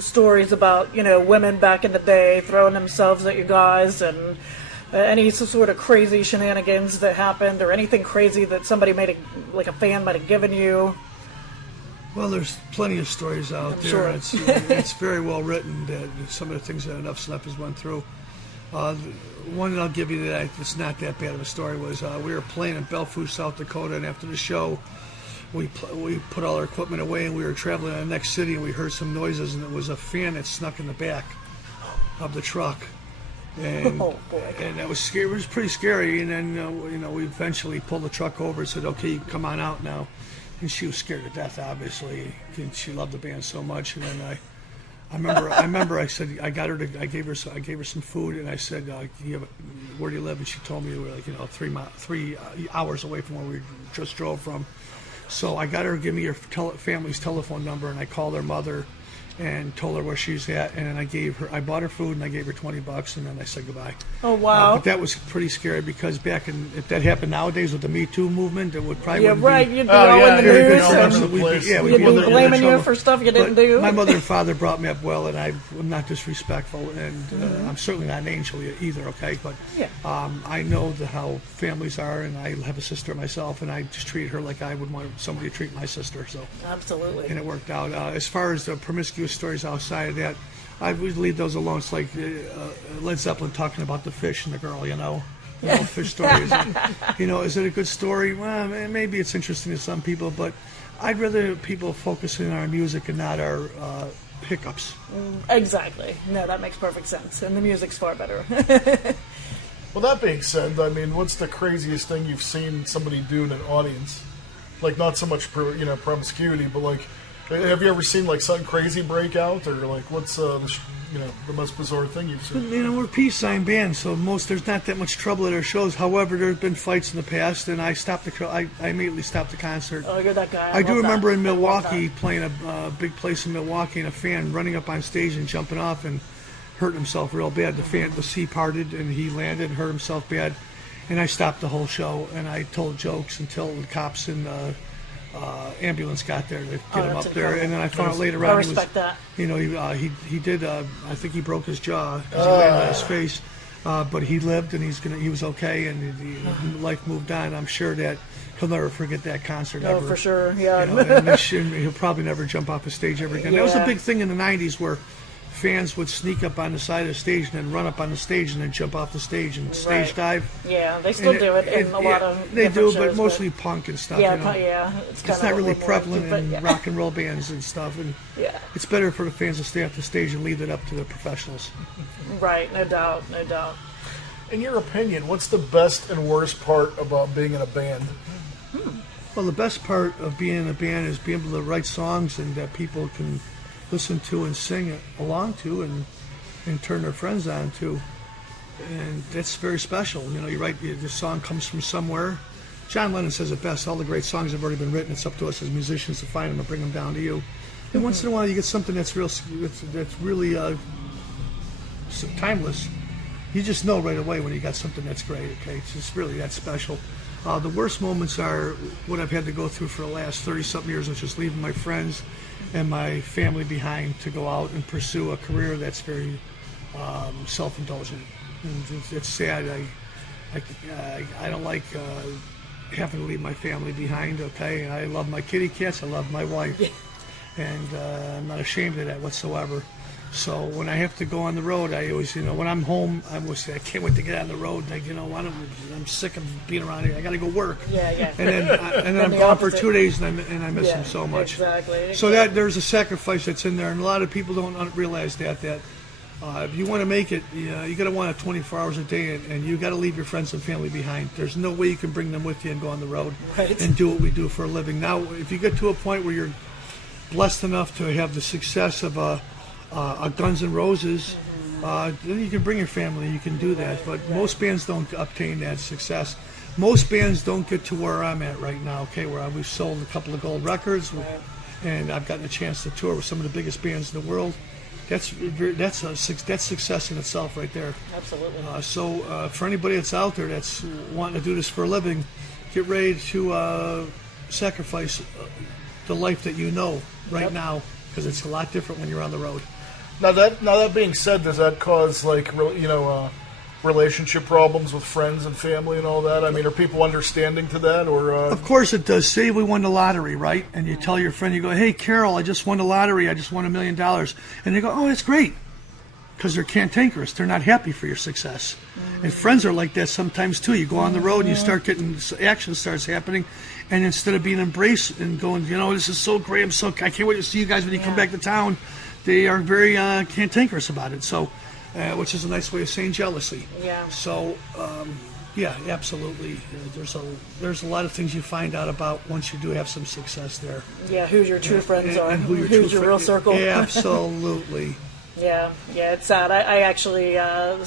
stories about, women back in the day throwing themselves at you guys, and any sort of crazy shenanigans that happened, or anything crazy that somebody a fan might have given you. Well, there's plenty of stories out there. sure. It's very well written, that some of the things that Enuff Z'Nuff has went through. One that I'll give you that it's not that bad of a story was we were playing in Belfast, South Dakota, and after the show, we put all our equipment away, and we were traveling to the next city, and we heard some noises, and it was a fan that snuck in the back of the truck. And, Oh, boy. and that was scary. It was pretty scary. And then we eventually pulled the truck over and said, "Okay, you can come on out now." And she was scared to death, obviously. And she loved the band so much. And then I remember I said I gave her some food, and I said, "Where do you live?" And she told me we were 3 hours away from where we just drove from. So I got her to give me her family's telephone number, and I called her mother. and told her where she's at, and then I bought her food and I gave her $20, and then I said goodbye. Oh, wow. But that was pretty scary because if that happened nowadays with the Me Too movement, it would probably Yeah, right. be You'd be all in the very news. good for us. And We'd be you'd be in blaming you trouble. for stuff you didn't But do. my mother and father brought me up well, and I'm not disrespectful, and I'm certainly not an angel either, okay? But Yeah. I know how families are, and I have a sister myself, and I just treat her like I would want somebody to treat my sister, so. Absolutely. And it worked out. As far as the promiscuous stories outside of that, I would leave those alone. It's like Led Zeppelin talking about the fish and the girl, fish stories. Is it a good story? Well, maybe it's interesting to some people, but I'd rather people focus on our music and not our hiccups. Exactly. No, that makes perfect sense. And the music's far better. Well, that being said, I mean, what's the craziest thing you've seen somebody do in an audience? Like, not so much promiscuity, but like, have you ever seen like something crazy break out, or like what's the most bizarre thing you've seen? We're a peace sign band, so there's not that much trouble at our shows. However, there have been fights in the past, and I immediately stopped the concert. Oh, you're that guy. I do remember in Milwaukee playing a big place in Milwaukee, and a fan running up on stage and jumping off and hurt himself real bad. The sea parted, and he landed and hurt himself bad. And I stopped the whole show, and I told jokes until the cops and ambulance got there to get him up there. And then I found out later on I respect that. He did. I think he broke his jaw as he landed on his face, but he lived, and he was okay, and life moved on. I'm sure that he'll never forget that concert ever. Oh, for sure. Yeah. And he'll probably never jump off a stage ever again. Yeah. That was a big thing in the '90s where fans would sneak up on the side of the stage and then run up on the stage and then jump off the stage and stage dive. Yeah, they still do it in a lot of they do, shows, but mostly punk and stuff. Yeah, it's not really prevalent in rock and roll bands and stuff, and it's better for the fans to stay off the stage and leave it up to the professionals. Right, no doubt. In your opinion, what's the best and worst part about being in a band? Well, the best part of being in a band is being able to write songs and that people can listen to and sing along to and turn their friends on to. And that's very special. You write, the song comes from somewhere. John Lennon says it best, all the great songs have already been written. It's up to us as musicians to find them and bring them down to you. And once in a while you get something that's really timeless. You just know right away when you got something that's great, okay? It's just really that special. The worst moments are what I've had to go through for the last 30-something years, which is leaving my friends and my family behind to go out and pursue a career that's very self-indulgent. And it's sad. I don't like having to leave my family behind, okay? I love my kitty cats. I love my wife. And I'm not ashamed of that whatsoever. So when I have to go on the road, I always, when I'm home, I always say, I can't wait to get on the road. Like, I'm sick of being around here. I got to go work. Yeah. And then I'm gone for 2 days, and I miss them so much. Exactly. So there's a sacrifice that's in there, and a lot of people don't realize that if you want to make it, you got to want it 24 hours a day, and you got to leave your friends and family behind. There's no way you can bring them with you and go on the road and do what we do for a living. Now, if you get to a point where you're blessed enough to have the success of a Guns N' Roses, then you can bring your family, you can do that. But most bands don't obtain that success. Most bands don't get to where I'm at right now, okay, where we've sold a couple of gold records, and I've gotten a chance to tour with some of the biggest bands in the world. That's success in itself right there. Absolutely. So for anybody that's out there that's wanting to do this for a living, get ready to sacrifice the life that you know right now, because it's a lot different when you're on the road. Now that being said, does that cause relationship problems with friends and family and all that? I mean, are people understanding to that, or? Of course it does. Say we won the lottery, right? And you tell your friend, you go, "Hey, Carol, I just won the lottery. I just won $1 million," and they go, "Oh, that's great," because they're cantankerous. They're not happy for your success. And friends are like that sometimes too. You go on the road and you start getting action starts happening, and instead of being embraced and going, this is so great. I can't wait to see you guys when you come back to town. They are very cantankerous about it. So, which is a nice way of saying jealousy. Yeah. So, absolutely. There's a lot of things you find out about once you do have some success there. Yeah, who your true friends are. And who's your real circle. Absolutely. Yeah, it's sad. I actually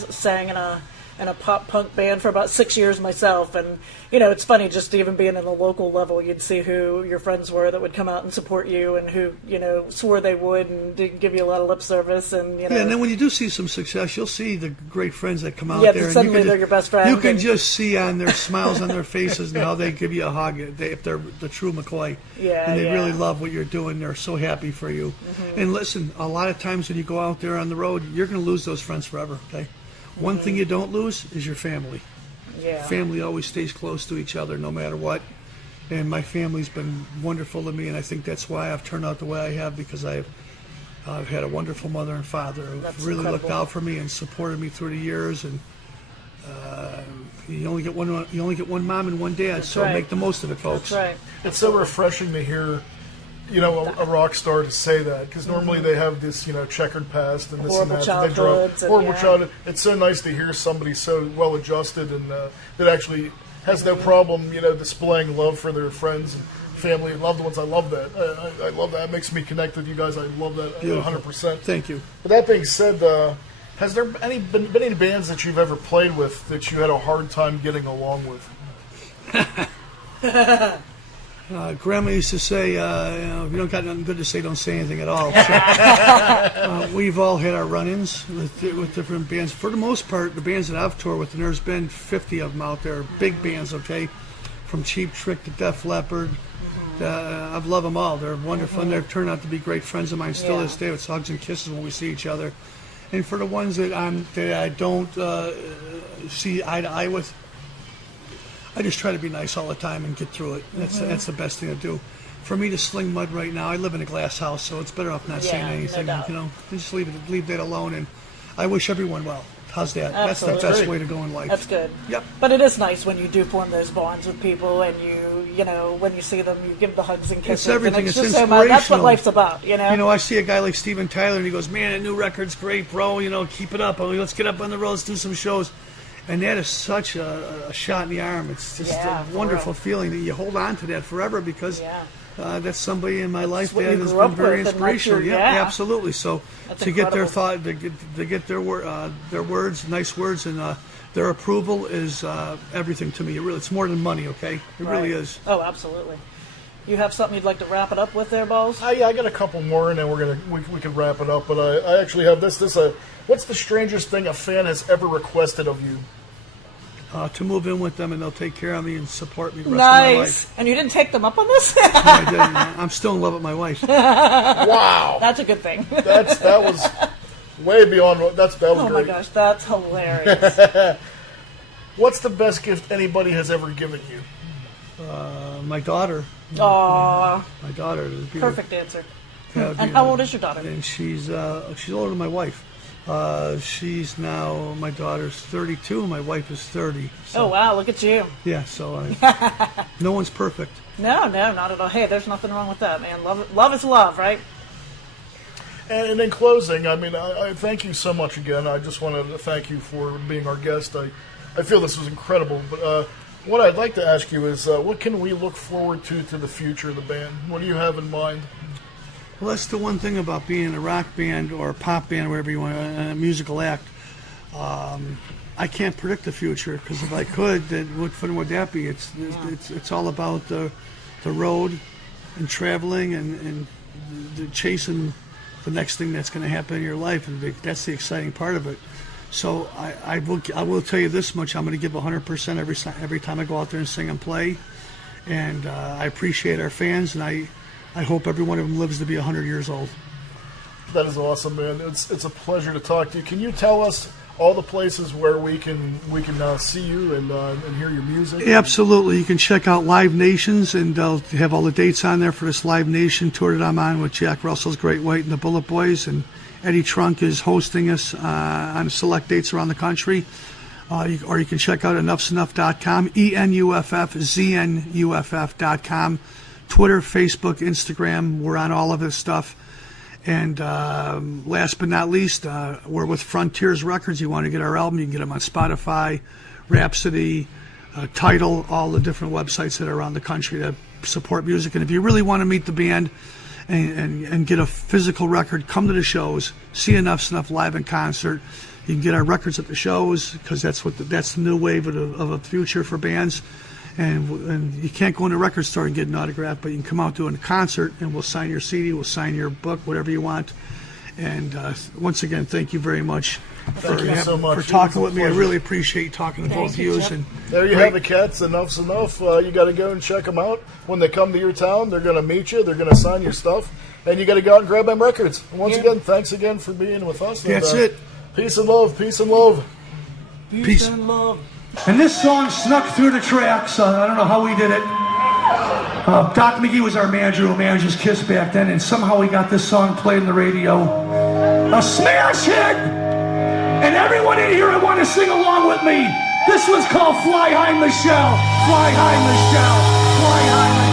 sang in a in a pop punk band for about 6 years myself, and it's funny just even being in the local level, you'd see who your friends were that would come out and support you, and who swore they would and didn't give you a lot of lip service, and Yeah, and then when you do see some success, you'll see the great friends that come out yeah, there. And suddenly they're your best friend. You can just see on their smiles on their faces and how they give you a hug if they're the true McCoy. Yeah, and they really love what you're doing. They're so happy for you. Mm-hmm. And listen, a lot of times when you go out there on the road, you're going to lose those friends forever. Okay, one thing you don't lose is your family. Yeah. Family always stays close to each other no matter what. And my family's been wonderful to me, and I think that's why I've turned out the way I have, because I've had a wonderful mother and father who really looked out for me and supported me through the years. And you only get one mom and one dad, so right. make the most of it, folks. That's right. It's so refreshing to hear, a rock star to say that, because normally they have this, checkered past and this Horrible and that. childhoods and Horrible yeah. childhood. It's so nice to hear somebody so well adjusted and that actually has no problem, displaying love for their friends and family and loved ones. I love that. I love that. It makes me connect with you guys. I love that 100%. Thank you. But that being said, has there been any bands that you've ever played with that you had a hard time getting along with? Grandma used to say, if you don't got nothing good to say, don't say anything at all. So, we've all had our run-ins with different bands. For the most part, the bands that I've toured with, and there's been 50 of them out there, big bands, okay, from Cheap Trick to Def Leppard. I've loved them all. They're wonderful, and they've turned out to be great friends of mine still to this day. It's hugs and kisses when we see each other. And for the ones that I don't see eye to eye with, I just try to be nice all the time and get through it. That's the best thing to do. For me to sling mud right now, I live in a glass house, so it's better off not saying anything. No doubt. Just leave that alone. And I wish everyone well. How's that? Absolutely. That's the best way to go in life. That's good. Yep. But it is nice when you do form those bonds with people, and when you see them, you give the hugs and kisses. It's everything. And It's just inspirational. that's what life's about, I see a guy like Steven Tyler, and he goes, "Man, that new record's great, bro. Keep it up. Let's get up on the road. Let's do some shows." And that is such a shot in the arm. It's just a wonderful feeling that you hold on to that forever, because that's somebody in my life that has been very inspirational. Absolutely. So that's to incredible. get their thought, to get their words, nice words, and their approval is everything to me. It's more than money. Okay, it really is. Oh, absolutely. You have something you'd like to wrap it up with there, Balls? Yeah, I got a couple more, and then we can wrap it up. But I actually have this. What's the strangest thing a fan has ever requested of you? To move in with them, and they'll take care of me and support me the rest of my life. Nice. And you didn't take them up on this? No, I didn't. I'm still in love with my wife. Wow. That's a good thing. That was way beyond. That was great. Oh my gosh, that's hilarious. What's the best gift anybody has ever given you? My daughter. Aww. My daughter. Perfect answer. Yeah, And how old is your daughter? And she's older than my wife. She's now, my daughter's 32, my wife is 30. So, Oh, wow, look at you. yeah, so no one's perfect. No, not at all. Hey, there's nothing wrong with that, man. Love is love, right? And in closing, I thank you so much again. I just wanted to thank you for being our guest. I feel this was incredible. But what I'd like to ask you is, what can we look forward to the future of the band? What do you have in mind? Well, that's the one thing about being a rock band or a pop band, whatever you want, a musical act. I can't predict the future, because if I could, then what fun would that be? It's all about the road and traveling and chasing the next thing that's going to happen in your life, and that's the exciting part of it. So I will tell you this much: I'm going to give 100% every time I go out there and sing and play, and I appreciate our fans, and I hope every one of them lives to be 100 years old. That is awesome, man. It's a pleasure to talk to you. Can you tell us all the places where we can see you and hear your music? Absolutely. You can check out Live Nations, and they'll have all the dates on there for this Live Nation tour that I'm on with Jack Russell's Great White and the Bullet Boys, and Eddie Trunk is hosting us on select dates around the country. Or you can check out EnuffZ'Nuff.com, EnuffZ'Nuff.com. Twitter, Facebook, Instagram, we're on all of this stuff. And last but not least, we're with Frontiers Records. You want to get our album, you can get them on Spotify, Rhapsody, Tidal, all the different websites that are around the country that support music. And if you really want to meet the band and get a physical record, come to the shows, see Enuff Z'Nuff live in concert. You can get our records at the shows because that's the new wave of the future for bands. And you can't go in a record store and get an autograph, but you can come out to a concert and we'll sign your CD, we'll sign your book, whatever you want. And once again, thank you very much Thank you so much. for talking with me. I really appreciate talking to both of you. And there you have the cats, Enuff Z'Nuff. You got to go and check them out. When they come to your town, they're going to meet you. They're going to sign your stuff. And you got to go out and grab them records. And once again, thanks again for being with us. That's it. Peace and love. Peace and love. Peace and love. And this song snuck through the tracks. I don't know how we did it. Doc McGee was our manager who managed Kiss back then, and somehow we got this song played on the radio. A smash hit! And everyone in here, I want to sing along with me. This one's called Fly High Michelle. Fly High Michelle. Fly High Michelle.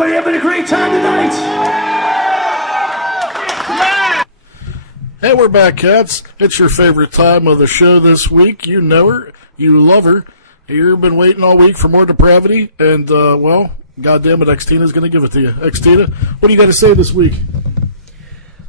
everybody having a great time tonight? Hey, we're back, cats. It's your favorite time of the show this week. You know her. You love her. You've been waiting all week for more depravity, and, well, goddamn it, XTina's going to give it to you. XTina, what do you got to say this week?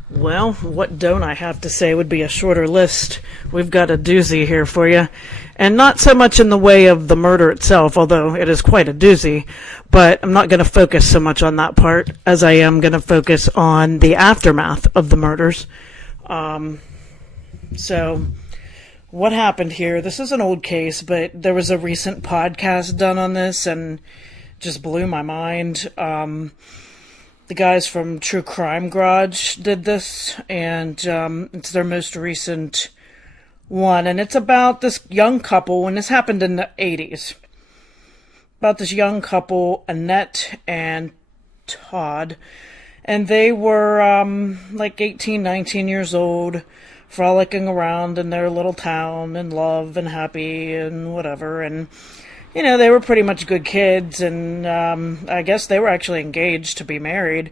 Well, what don't I have to say would be a shorter list. We've got a doozy here for you. And not so much in the way of the murder itself, although it is quite a doozy. But I'm not going to focus so much on that part as I am going to focus on the aftermath of the murders. So, what happened here? This is an old case, but there was a recent podcast done on this and just blew my mind. The guys from True Crime Garage did this, and it's their most recent one, and it's about this young couple, and this happened in the 80s. About this young couple, Annette and Todd, and they were like 18, 19 years old, frolicking around in their little town in love and happy and whatever, and you know, they were pretty much good kids, and I guess they were actually engaged to be married.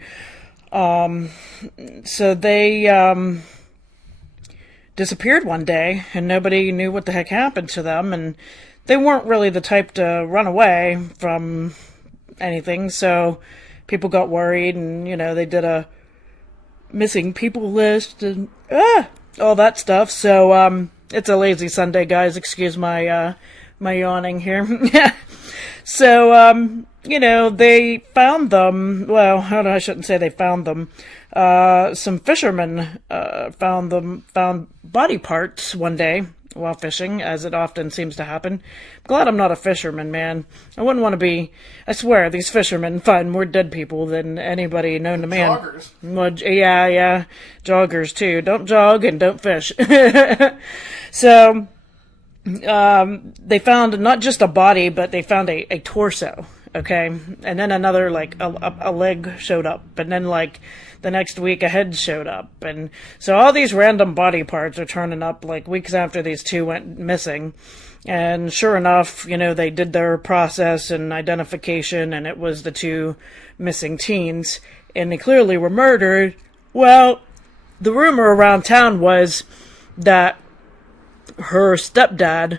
So they disappeared one day, and nobody knew what the heck happened to them, and they weren't really the type to run away from anything, so people got worried, and, you know, they did a missing people list, and all that stuff. So it's a lazy Sunday, guys. Excuse my yawning here. So, you know, they found them. Well, I shouldn't say they found them. Some fishermen found body parts one day while fishing, as it often seems to happen. I'm glad I'm not a fisherman, man. I wouldn't want to be. I swear, these fishermen find more dead people than anybody known to man. Joggers. Well, yeah. Joggers, too. Don't jog and don't fish. So they found not just a body, but they found a torso, okay? And then another, like, a leg showed up. And then, like, the next week a head showed up. And so all these random body parts are turning up, like, weeks after these two went missing. And sure enough, you know, they did their process and identification, and it was the two missing teens. And they clearly were murdered. Well, the rumor around town was that her stepdad,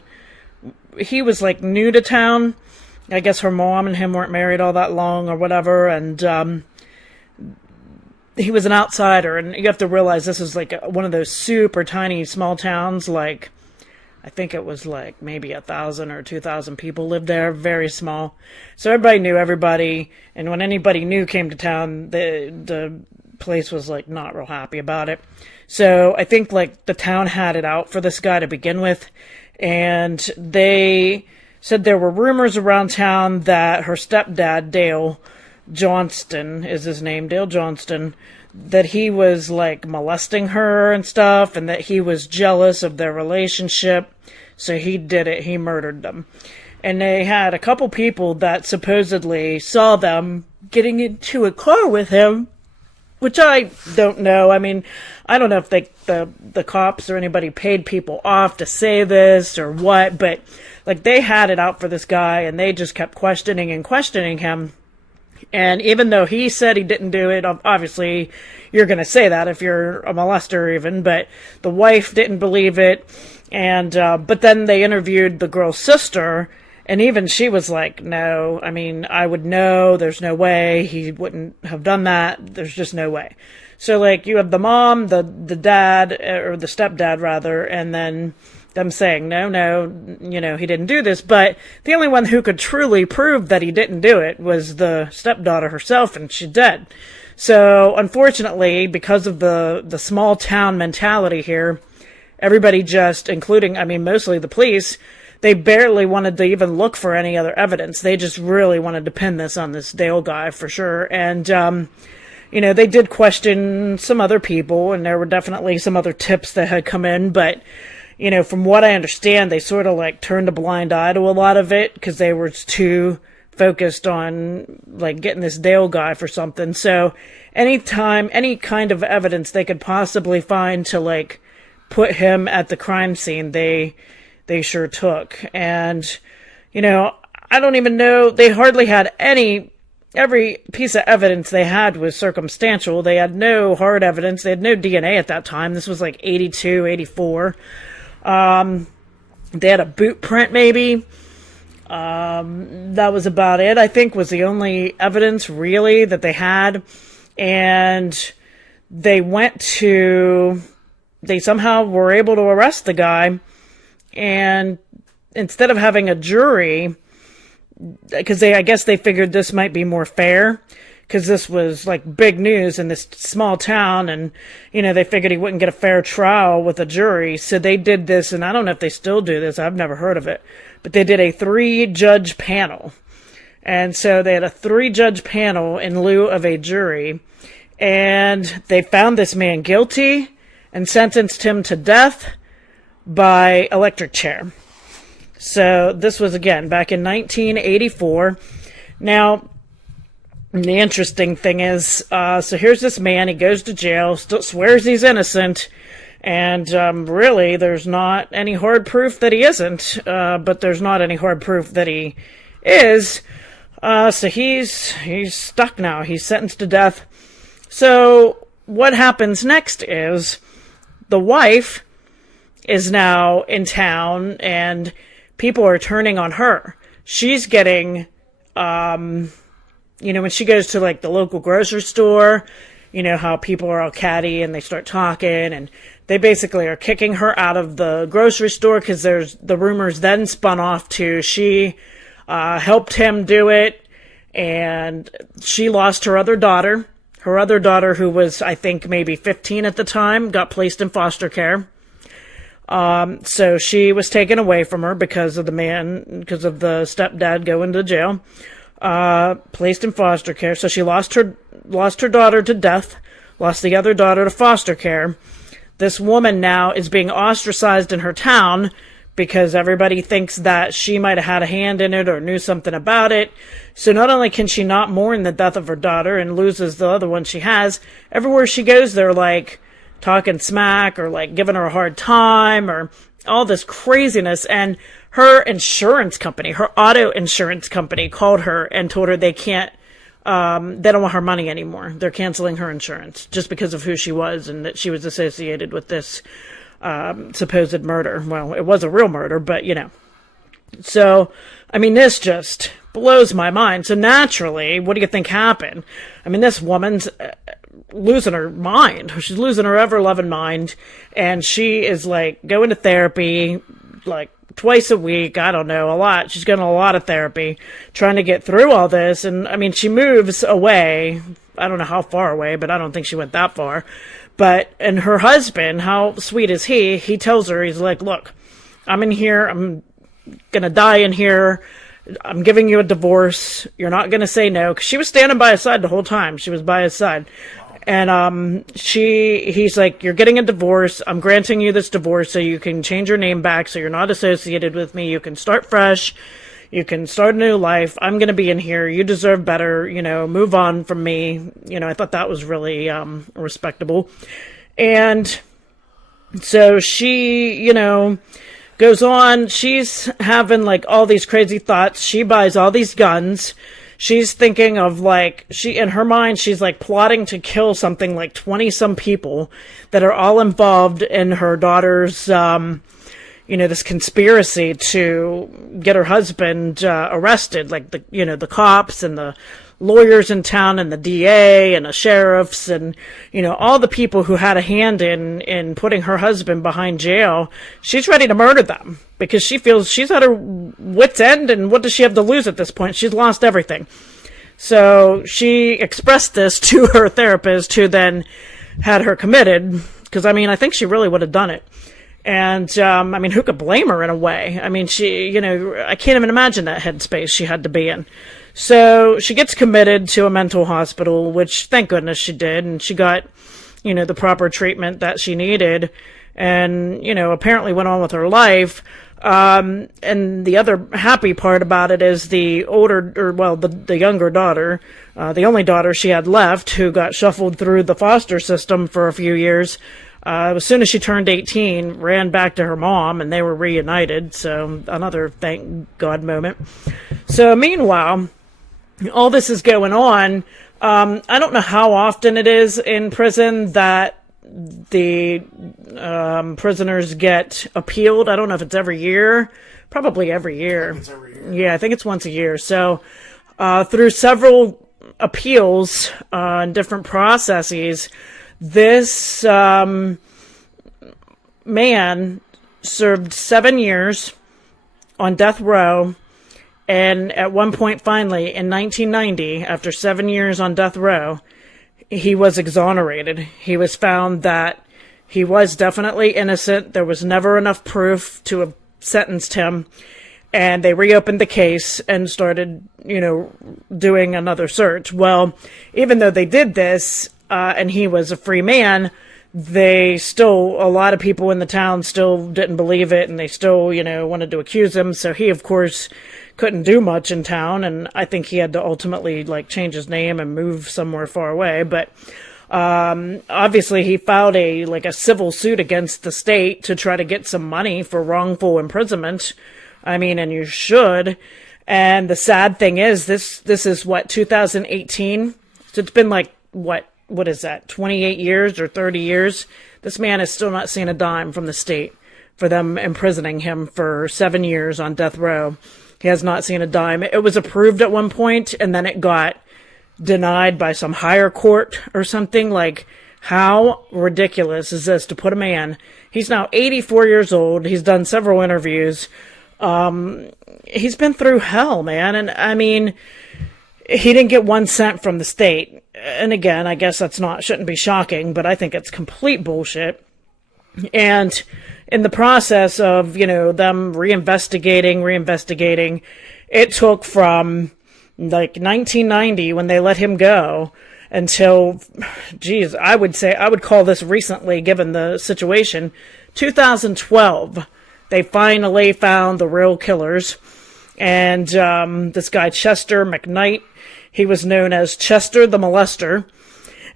he was like new to town. I guess her mom and him weren't married all that long or whatever, and he was an outsider. And you have to realize this is like one of those super tiny small towns. Like, I think it was like maybe 1,000 or 2,000 people lived there, very small. So everybody knew everybody, and when anybody new came to town, the place was like not real happy about it. So I think like the town had it out for this guy to begin with, and they said there were rumors around town that her stepdad, Dale Johnston is his name, Dale Johnston, that he was like molesting her and stuff, and that he was jealous of their relationship, so he did it, he murdered them. And they had a couple people that supposedly saw them getting into a car with him, which I don't know. I mean, I don't know if the cops or anybody paid people off to say this or what, but like they had it out for this guy, and they just kept questioning him. And even though he said he didn't do it, obviously you're going to say that if you're a molester even, but the wife didn't believe it. And but then they interviewed the girl's sister, and even she was like, no, I mean, I would know, there's no way, he wouldn't have done that, there's just no way. So, like, you have the mom, the dad, or the stepdad, rather, and then them saying, no, you know, he didn't do this, but the only one who could truly prove that he didn't do it was the stepdaughter herself, and she's dead. So, unfortunately, because of the small town mentality here, everybody just, including, I mean, mostly the police, they barely wanted to even look for any other evidence. They just really wanted to pin this on this Dale guy for sure. And, you know, they did question some other people, and there were definitely some other tips that had come in. But, you know, from what I understand, they sort of like turned a blind eye to a lot of it because they were too focused on like getting this Dale guy for something. So anytime, any kind of evidence they could possibly find to like put him at the crime scene, they sure took. And, you know, I don't even know, they hardly had any every piece of evidence they had was circumstantial. They had no hard evidence. They had no DNA at that time. This was like 82, 84. They had a boot print, maybe. That was about it, I think, was the only evidence, really, that they had. And they somehow were able to arrest the guy. And instead of having a jury, because I guess they figured this might be more fair, because this was like big news in this small town, and they figured he wouldn't get a fair trial with a jury, so they did this. And I don't know if they still do this, I've never heard of it, but they did a 3-judge panel. And so they had a 3-judge panel in lieu of a jury, and they found this man guilty and sentenced him to death by electric chair. So this was, again, back in 1984. Now, the interesting thing is, so here's this man, he goes to jail, still swears he's innocent, and really there's not any hard proof that he isn't, but there's not any hard proof that he is. So he's stuck now. He's sentenced to death. So what happens next is the wife is now in town, and people are turning on her. She's getting, when she goes to like the local grocery store, how people are all catty and they start talking, and they basically are kicking her out of the grocery store because there's the rumors then spun off to she helped him do it, and she lost her other daughter. Her other daughter, who was, I think, maybe 15 at the time, got placed in foster care. So she was taken away from her because of the stepdad going to jail, placed in foster care. So she lost her daughter to death, lost the other daughter to foster care. This woman now is being ostracized in her town because everybody thinks that she might have had a hand in it or knew something about it. So not only can she not mourn the death of her daughter and loses the other one she has, everywhere she goes, they're like talking smack or like giving her a hard time or all this craziness. And her insurance company, her auto insurance company, called her and told her they can't, they don't want her money anymore. They're canceling her insurance just because of who she was and that she was associated with this supposed murder. Well, it was a real murder, but So, I mean, this just blows my mind. So naturally, what do you think happened? I mean, this woman's losing her mind. She's losing her ever-loving mind, and she is, like, going to therapy, like, twice a week. I don't know, a lot. She's going to a lot of therapy, trying to get through all this. And, I mean, she moves away. I don't know how far away, but I don't think she went that far. And her husband, how sweet is he? He tells her, he's like, look, I'm in here. I'm going to die in here. I'm giving you a divorce. You're not going to say no. 'Cause she was standing by his side the whole time. She was by his side. And he's like, you're getting a divorce. I'm granting you this divorce so you can change your name back so you're not associated with me. You can start fresh. You can start a new life. I'm going to be in here. You deserve better. Move on from me. I thought that was really respectable. And so she, goes on. She's having like all these crazy thoughts. She buys all these guns. She's thinking of in her mind, she's like plotting to kill something like 20 some people that are all involved in her daughter's, this conspiracy to get her husband, arrested, like the cops and the lawyers in town and the DA and the sheriffs and, all the people who had a hand in putting her husband behind jail. She's ready to murder them because she feels she's at her wit's end, and what does she have to lose at this point? She's lost everything. So she expressed this to her therapist, who then had her committed, because, I think she really would have done it. And, who could blame her in a way? She, I can't even imagine that headspace she had to be in. So she gets committed to a mental hospital, which thank goodness she did. And she got, the proper treatment that she needed and, apparently went on with her life. And the other happy part about it is the younger daughter, the only daughter she had left, who got shuffled through the foster system for a few years, as soon as she turned 18, ran back to her mom, and they were reunited. So another thank God moment. So meanwhile, all this is going on. I don't know how often it is in prison that the prisoners get appealed. I don't know if it's every year. Probably every year. It's every year. Yeah, I think it's once a year. So through several appeals and different processes, this man served 7 years on death row. And at one point, finally, in 1990, after 7 years on death row, he was exonerated. He was found that he was definitely innocent. There was never enough proof to have sentenced him. And they reopened the case and started, doing another search. Well, even though they did this, and he was a free man, a lot of people in the town still didn't believe it, and they still, wanted to accuse him. So he, of course, couldn't do much in town, and I think he had to ultimately change his name and move somewhere far away. But obviously he filed a civil suit against the state to try to get some money for wrongful imprisonment. I mean, and you should. And the sad thing is, this is 2018. So it's been what is that, 28 years or 30 years? This man has still not seen a dime from the state for them imprisoning him for 7 years on death row. He has not seen a dime. It was approved at one point, and then it got denied by some higher court or something. How ridiculous is this to put a man? He's now 84 years old. He's done several interviews. He's been through hell, man. And I mean, he didn't get 1 cent from the state. And again, I guess shouldn't be shocking, but I think it's complete bullshit. And in the process of, them reinvestigating, it took from 1990 when they let him go until, I would call this recently given the situation, 2012, they finally found the real killers. And this guy, Chester McKnight, he was known as Chester the Molester.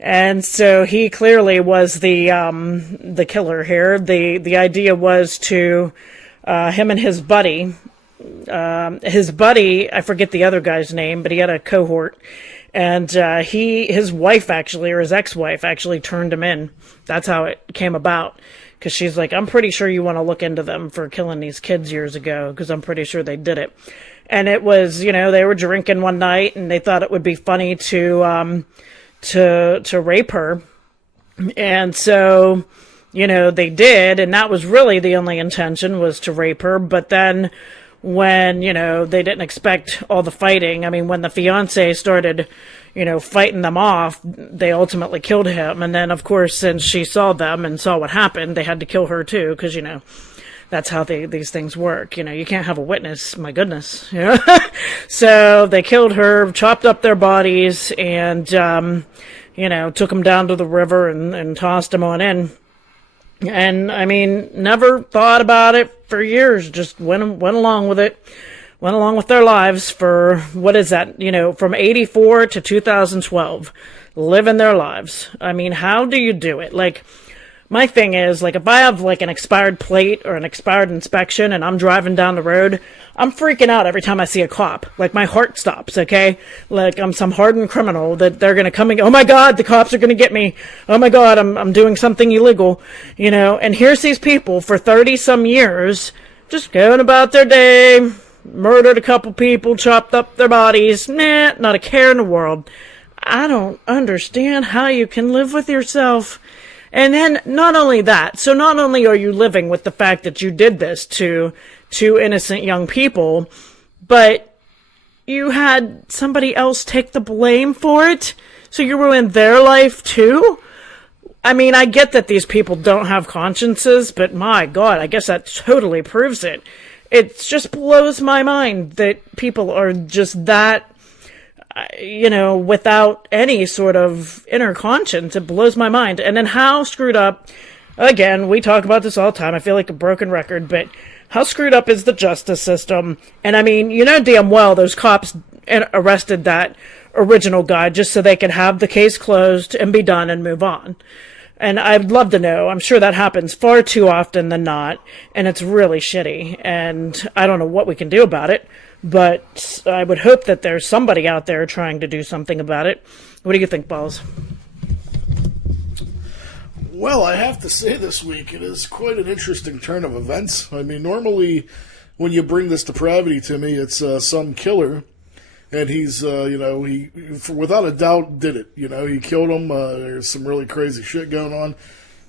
And so he clearly was the killer here. The idea was to him and his buddy. I forget the other guy's name, but he had a cohort. And his wife actually, or his ex-wife actually turned him in. That's how it came about. Because she's like, I'm pretty sure you want to look into them for killing these kids years ago, because I'm pretty sure they did it. And it was, they were drinking one night, and they thought it would be funny to rape her. And so, they did, and that was really the only intention, was to rape her. But then when, they didn't expect all the fighting, I mean, when the fiance started, fighting them off, they ultimately killed him. And then, of course, since she saw them and saw what happened, they had to kill her too, because, that's how these things work. You can't have a witness. My goodness. So they killed her, chopped up their bodies, and, took them down to the river and tossed them on in. And, I mean, never thought about it for years. Just went along with it. Went along with their lives for, what is that? From 84 to 2012. Living their lives. I mean, how do you do it? My thing is, if I have, an expired plate or an expired inspection and I'm driving down the road, I'm freaking out every time I see a cop. My heart stops, okay? I'm some hardened criminal that they're going to come and go, oh my God, the cops are going to get me. Oh my God, I'm doing something illegal, And here's these people for 30-some years just going about their day, murdered a couple people, chopped up their bodies. Not a care in the world. I don't understand how you can live with yourself. And then not only that, so not only are you living with the fact that you did this to two innocent young people, but you had somebody else take the blame for it, so you ruined their life too? I mean, I get that these people don't have consciences, but my God, I guess that totally proves it. It just blows my mind that people are just that, without any sort of inner conscience. It blows my mind. And then how screwed up, again, we talk about this all the time, I feel like a broken record, but how screwed up is the justice system? And I mean, damn well those cops arrested that original guy just so they could have the case closed and be done and move on. And I'd love to know. I'm sure that happens far too often than not, and it's really shitty, and I don't know what we can do about it. but I would hope that there's somebody out there trying to do something about it. What do you think, Balls? Well, I have to say this week it is quite an interesting turn of events. I mean, normally when you bring this depravity to me, it's some killer, and he's, he without a doubt did it. He killed him. There's some really crazy shit going on.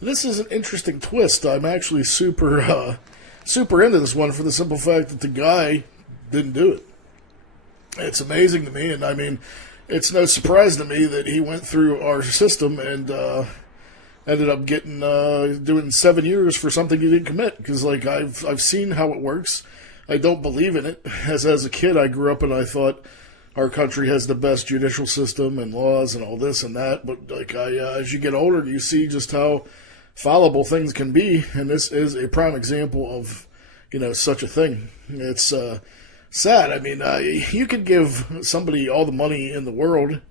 This is an interesting twist. I'm actually super into this one for the simple fact that the guy didn't do it. It's amazing to me, and I mean, it's no surprise to me that he went through our system and ended up getting doing 7 years for something he didn't commit. Because like I've seen how it works. I don't believe in it. As a kid, I grew up and I thought our country has the best judicial system and laws and all this and that. But like as you get older, you see just how fallible things can be, and this is a prime example of such a thing. It's sad. I mean, you could give somebody all the money in the world.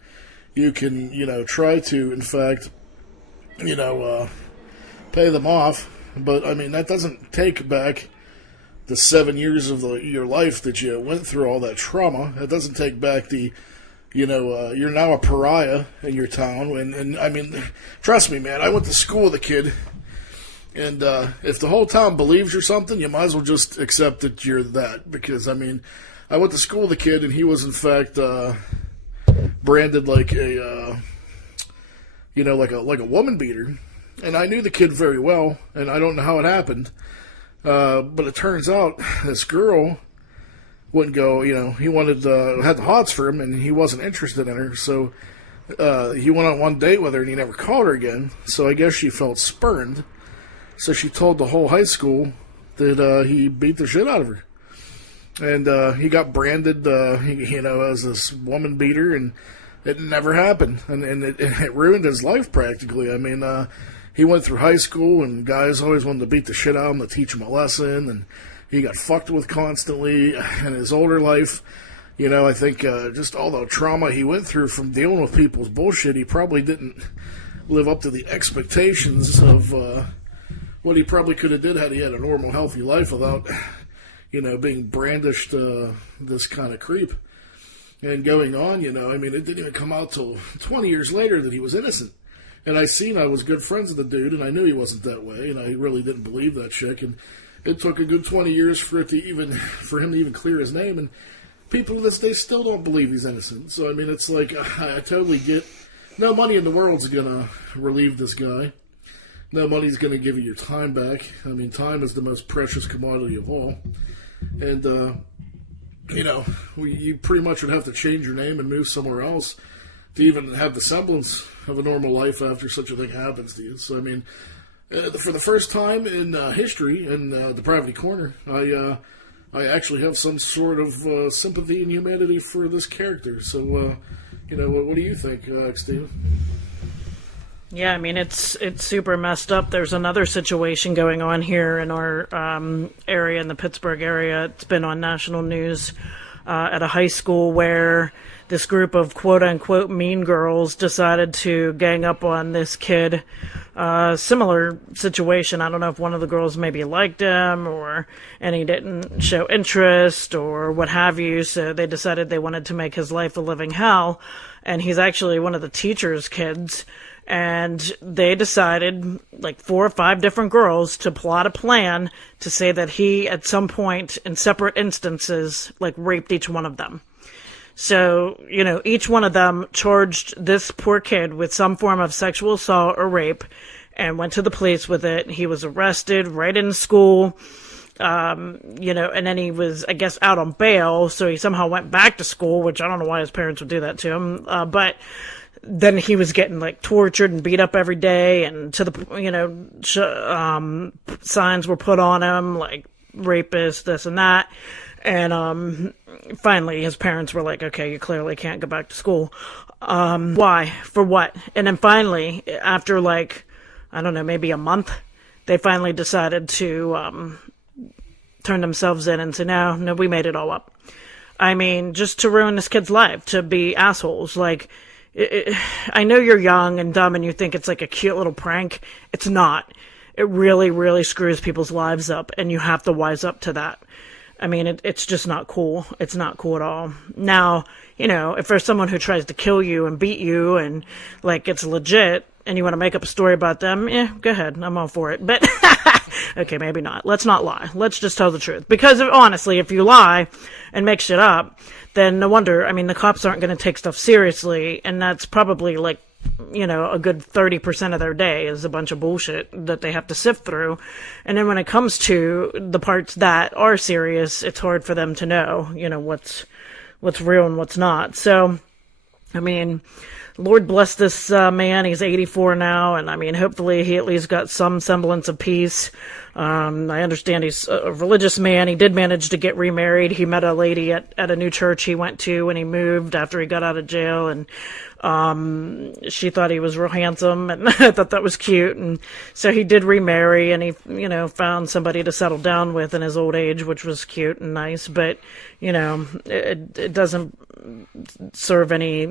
You can try to, in fact, pay them off. But, I mean, that doesn't take back the 7 years of your life that you went through all that trauma. It doesn't take back the, you're now a pariah in your town. And I mean, trust me, man, I went to school with a kid. And if the whole town believes you're something, you might as well just accept that you're that. Because, I mean, I went to school with a kid, and he was, in fact, branded like a woman beater. And I knew the kid very well, and I don't know how it happened. But it turns out this girl wouldn't go, he had the hots for him, and he wasn't interested in her. So he went on one date with her, and he never called her again. So I guess she felt spurned. So she told the whole high school that he beat the shit out of her. And he got branded, as this woman beater, and it never happened. And it ruined his life practically. I mean, he went through high school, and guys always wanted to beat the shit out of him to teach him a lesson, and he got fucked with constantly. In his older life, I think just all the trauma he went through from dealing with people's bullshit, he probably didn't live up to the expectations of what he probably could have did had he had a normal, healthy life without, being brandished this kind of creep. And going on, I mean, it didn't even come out till 20 years later that he was innocent. And I was good friends with the dude, and I knew he wasn't that way, and I really didn't believe that chick. And it took a good 20 years for him to even clear his name. And people to this day still don't believe he's innocent. So, I mean, it's like, I totally get, no money in the world's going to relieve this guy. No money's going to give you your time back. I mean, time is the most precious commodity of all. And, you pretty much would have to change your name and move somewhere else to even have the semblance of a normal life after such a thing happens to you. So, I mean, for the first time in history, in Depravity Corner, I actually have some sort of sympathy and humanity for this character. So, what do you think, XTina? Yeah, I mean, it's super messed up. There's another situation going on here in our area, in the Pittsburgh area. It's been on national news at a high school where this group of quote-unquote mean girls decided to gang up on this kid. Similar situation. I don't know if one of the girls maybe liked him and he didn't show interest or what have you, so they decided they wanted to make his life a living hell. And he's actually one of the teacher's kids. And they decided, like 4 or 5 different girls, to plot a plan to say that he, at some point, in separate instances, raped each one of them. So, each one of them charged this poor kid with some form of sexual assault or rape and went to the police with it. He was arrested right in school, and then he was, I guess, out on bail, so he somehow went back to school, which I don't know why his parents would do that to him, but then he was getting tortured and beat up every day, and to the signs were put on him rapist, this and that. And finally his parents were like, okay, you clearly can't go back to school. Why? For what? And then finally, after I don't know, maybe a month, they finally decided to turn themselves in and say, no, we made it all up. I mean, just to ruin this kid's life, to be assholes. I know you're young and dumb and you think it's a cute little prank. It's not. It really, really screws people's lives up, and you have to wise up to that. I mean, it's just not cool. It's not cool at all. Now, if there's someone who tries to kill you and beat you and, like, it's legit and you want to make up a story about them, go ahead. I'm all for it. But, okay, maybe not. Let's not lie. Let's just tell the truth. Because, honestly, if you lie and make shit up, then no wonder, I mean, the cops aren't going to take stuff seriously, and that's probably, like, a good 30% of their day is a bunch of bullshit that they have to sift through. And then when it comes to the parts that are serious, it's hard for them to know, what's real and what's not. So, I mean, Lord bless this man. He's 84 now, and I mean, hopefully he at least got some semblance of peace. I understand he's a religious man. He did manage to get remarried. He met a lady at a new church he went to when he moved after he got out of jail, and she thought he was real handsome, and I thought that was cute. And so he did remarry, and he, found somebody to settle down with in his old age, which was cute and nice. But, it doesn't serve any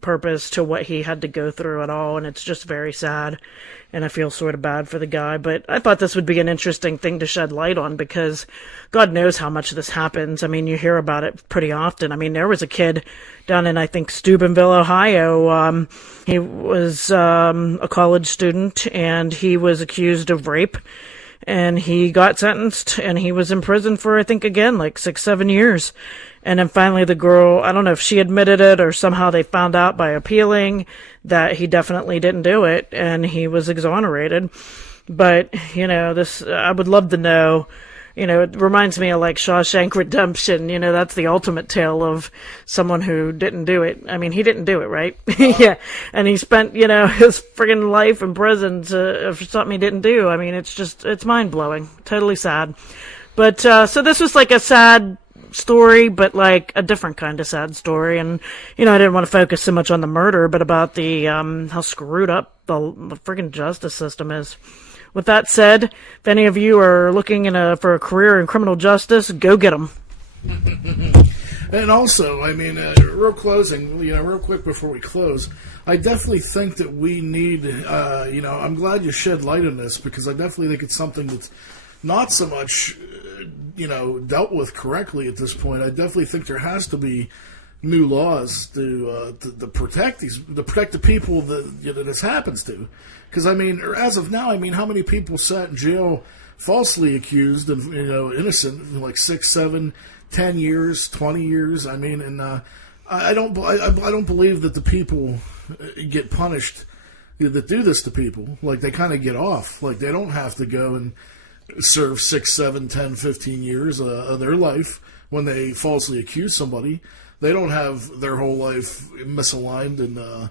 purpose to what he had to go through at all. And it's just very sad. And I feel sort of bad for the guy. But I thought this would be an interesting thing to shed light on, because God knows how much this happens. I mean, you hear about it pretty often. I mean, there was a kid down in, I think, Steubenville, Ohio. He was a college student, and he was accused of rape. And he got sentenced, and he was in prison for, I think, again, like 6-7 years. And then finally the girl, I don't know if she admitted it or somehow they found out by appealing that he definitely didn't do it, and he was exonerated. But, I would love to know, it reminds me of like Shawshank Redemption, that's the ultimate tale of someone who didn't do it. I mean, he didn't do it, right? Yeah. And he spent, his friggin' life in prison for something he didn't do. I mean, it's mind blowing. Totally sad. But, so this was like a sad story, but like a different kind of sad story. And, I didn't want to focus so much on the murder, but about the, how screwed up the friggin' justice system is. With that said, if any of you are looking for a career in criminal justice, go get them. And also, I mean, real quick before we close, I definitely think that we need, I'm glad you shed light on this, because I definitely think it's something that's not so much, dealt with correctly at this point. I definitely think there has to be new laws to protect the people that this happens to. Because, I mean, as of now, I mean, how many people sat in jail falsely accused and, innocent, like 6, 7, 10 years, 20 years? I mean, and I don't believe that the people get punished that do this to people. Like, they kind of get off. Like, they don't have to go and serve 6, 7, 10, 15 years of their life when they falsely accuse somebody. They don't have their whole life misaligned and,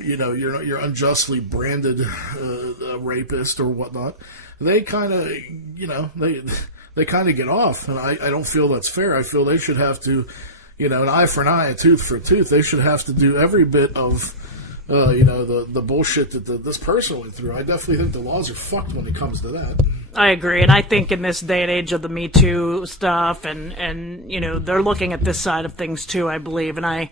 you're unjustly branded a rapist or whatnot. They kind of, they kind of get off, and I don't feel that's fair. I feel they should have to, an eye for an eye, a tooth for a tooth. They should have to do every bit of, the bullshit that this person went through. I definitely think the laws are fucked when it comes to that. I agree, and I think in this day and age of the Me Too stuff, and they're looking at this side of things too, I believe, and I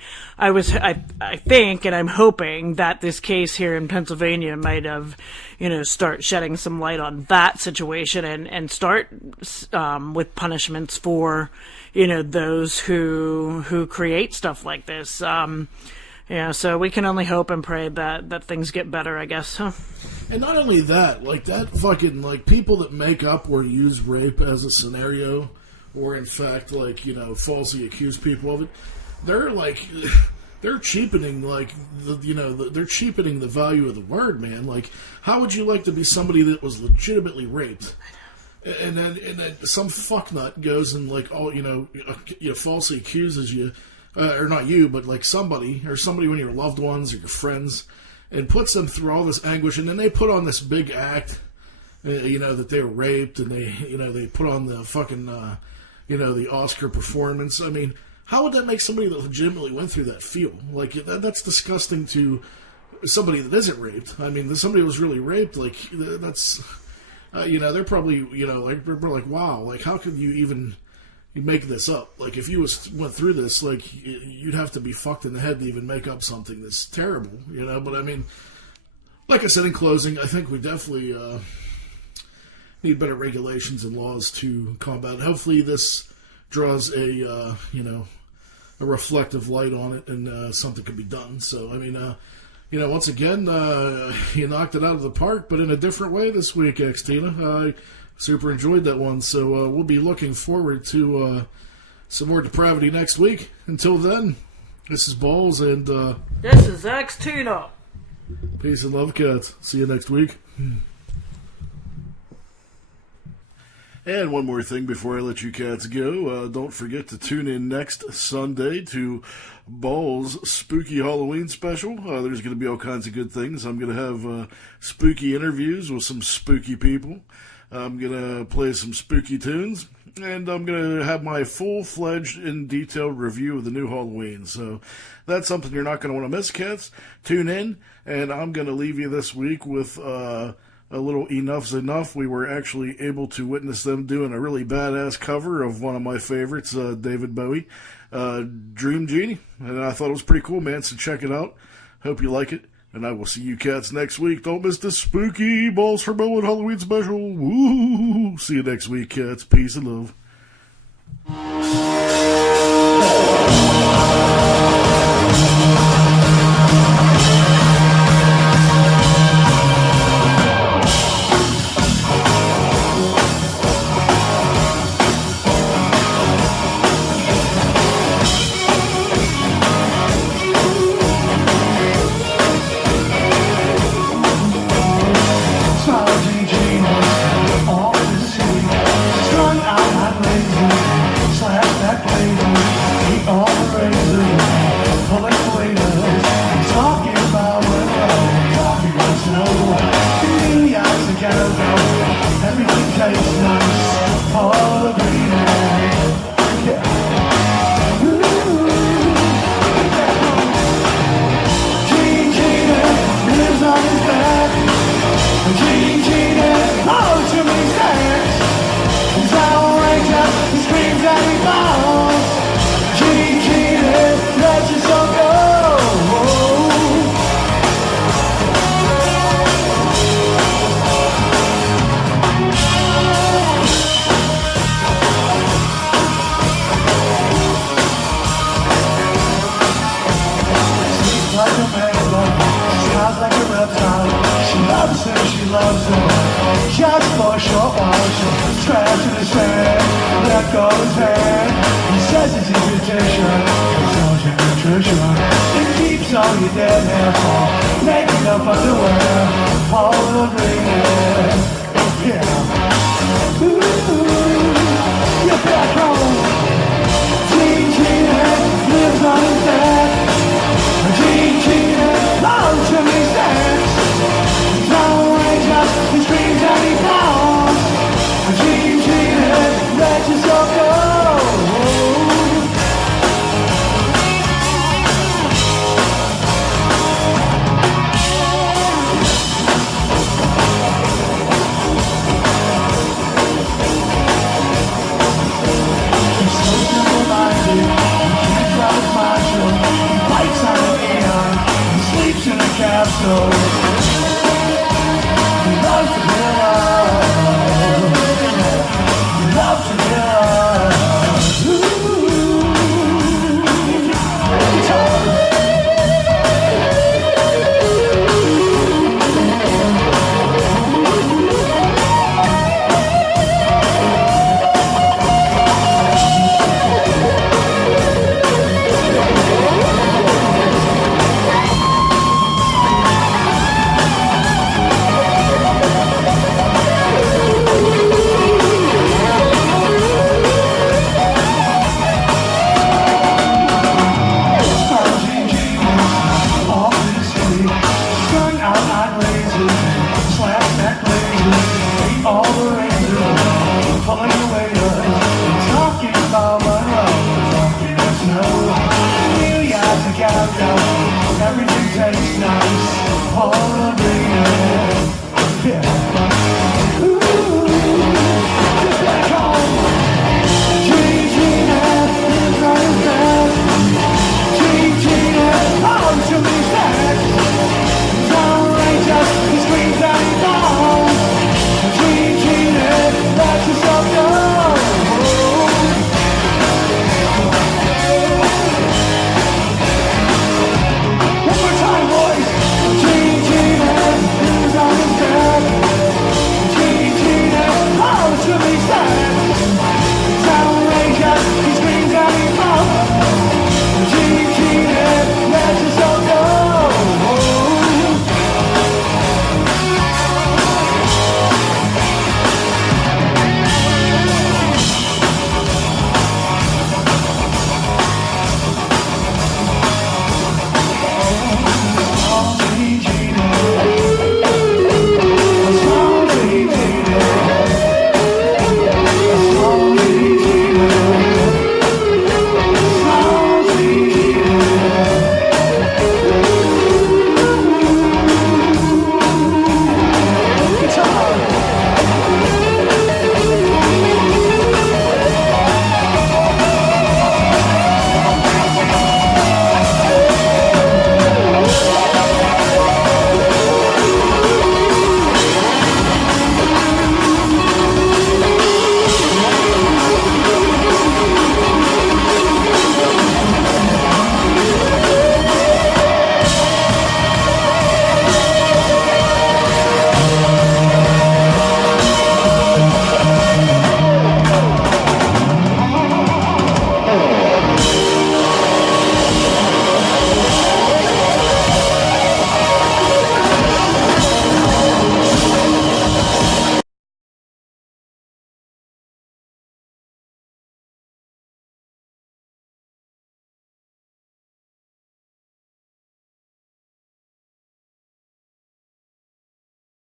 think, and I'm hoping that this case here in Pennsylvania might have, start shedding some light on that situation, and start with punishments for, those who create stuff like this. Yeah, so we can only hope and pray that things get better, I guess. Huh? And not only that, like that fucking, like people that make up or use rape as a scenario, or in fact, like, falsely accuse people of it, they're cheapening, like, they're cheapening the value of the word, man. Like, how would you like to be somebody that was legitimately raped? And then some fucknut goes and, like, falsely accuses you, or not you, but like somebody, or somebody one of your loved ones or your friends, and puts them through all this anguish, and then they put on this big act, that they were raped, and they put on the fucking, the Oscar performance. I mean, how would that make somebody that legitimately went through that feel? Like, that's disgusting to somebody that isn't raped. I mean, somebody who was really raped, like, that's, they're probably, like, wow, like, how could you even make this up? Like, if you went through this, like, you'd have to be fucked in the head to even make up something that's terrible, But I mean, like I said in closing, I think we definitely need better regulations and laws to combat. Hopefully this draws a a reflective light on it, and something can be done. So I mean, once again, you knocked it out of the park, but in a different way this week, XTina. I super enjoyed that one. So we'll be looking forward to some more depravity next week. Until then, this is Balls, and this is XTina. Peace and love, cats. See you next week. And one more thing before I let you cats go. Don't forget to tune in next Sunday to Balls' Spooky Halloween Special. There's going to be all kinds of good things. I'm going to have spooky interviews with some spooky people. I'm going to play some spooky tunes. And I'm going to have my full-fledged and detailed review of the new Halloween. So that's something you're not going to want to miss, cats. Tune in. And I'm going to leave you this week with a little Enuff Z'Nuff. We were actually able to witness them doing a really badass cover of one of my favorites, David Bowie, Dream Genie. And I thought it was pretty cool, man, so check it out. Hope you like it. And I will see you cats next week. Don't miss the spooky Balls from Ellwood Halloween special. Woo! See you next week, cats. Peace and love. Just for a short while, she'll trash in the sand, let go his hand. He says it's his tradition, it's all your nutrition. It keeps all your dead hair from making up underwear. All the green, yeah. Ooh, you're back home. XTina lives on his back. XTina loves to me sex. He screams and he falls. XTina lets us all go. He's so simple-minded, he can't drop his marshal. He bites on an aeon, he sleeps in a capsule. He loves to be alive. He loves to be alive. Ooh, it's hard. Everything tastes nice, all the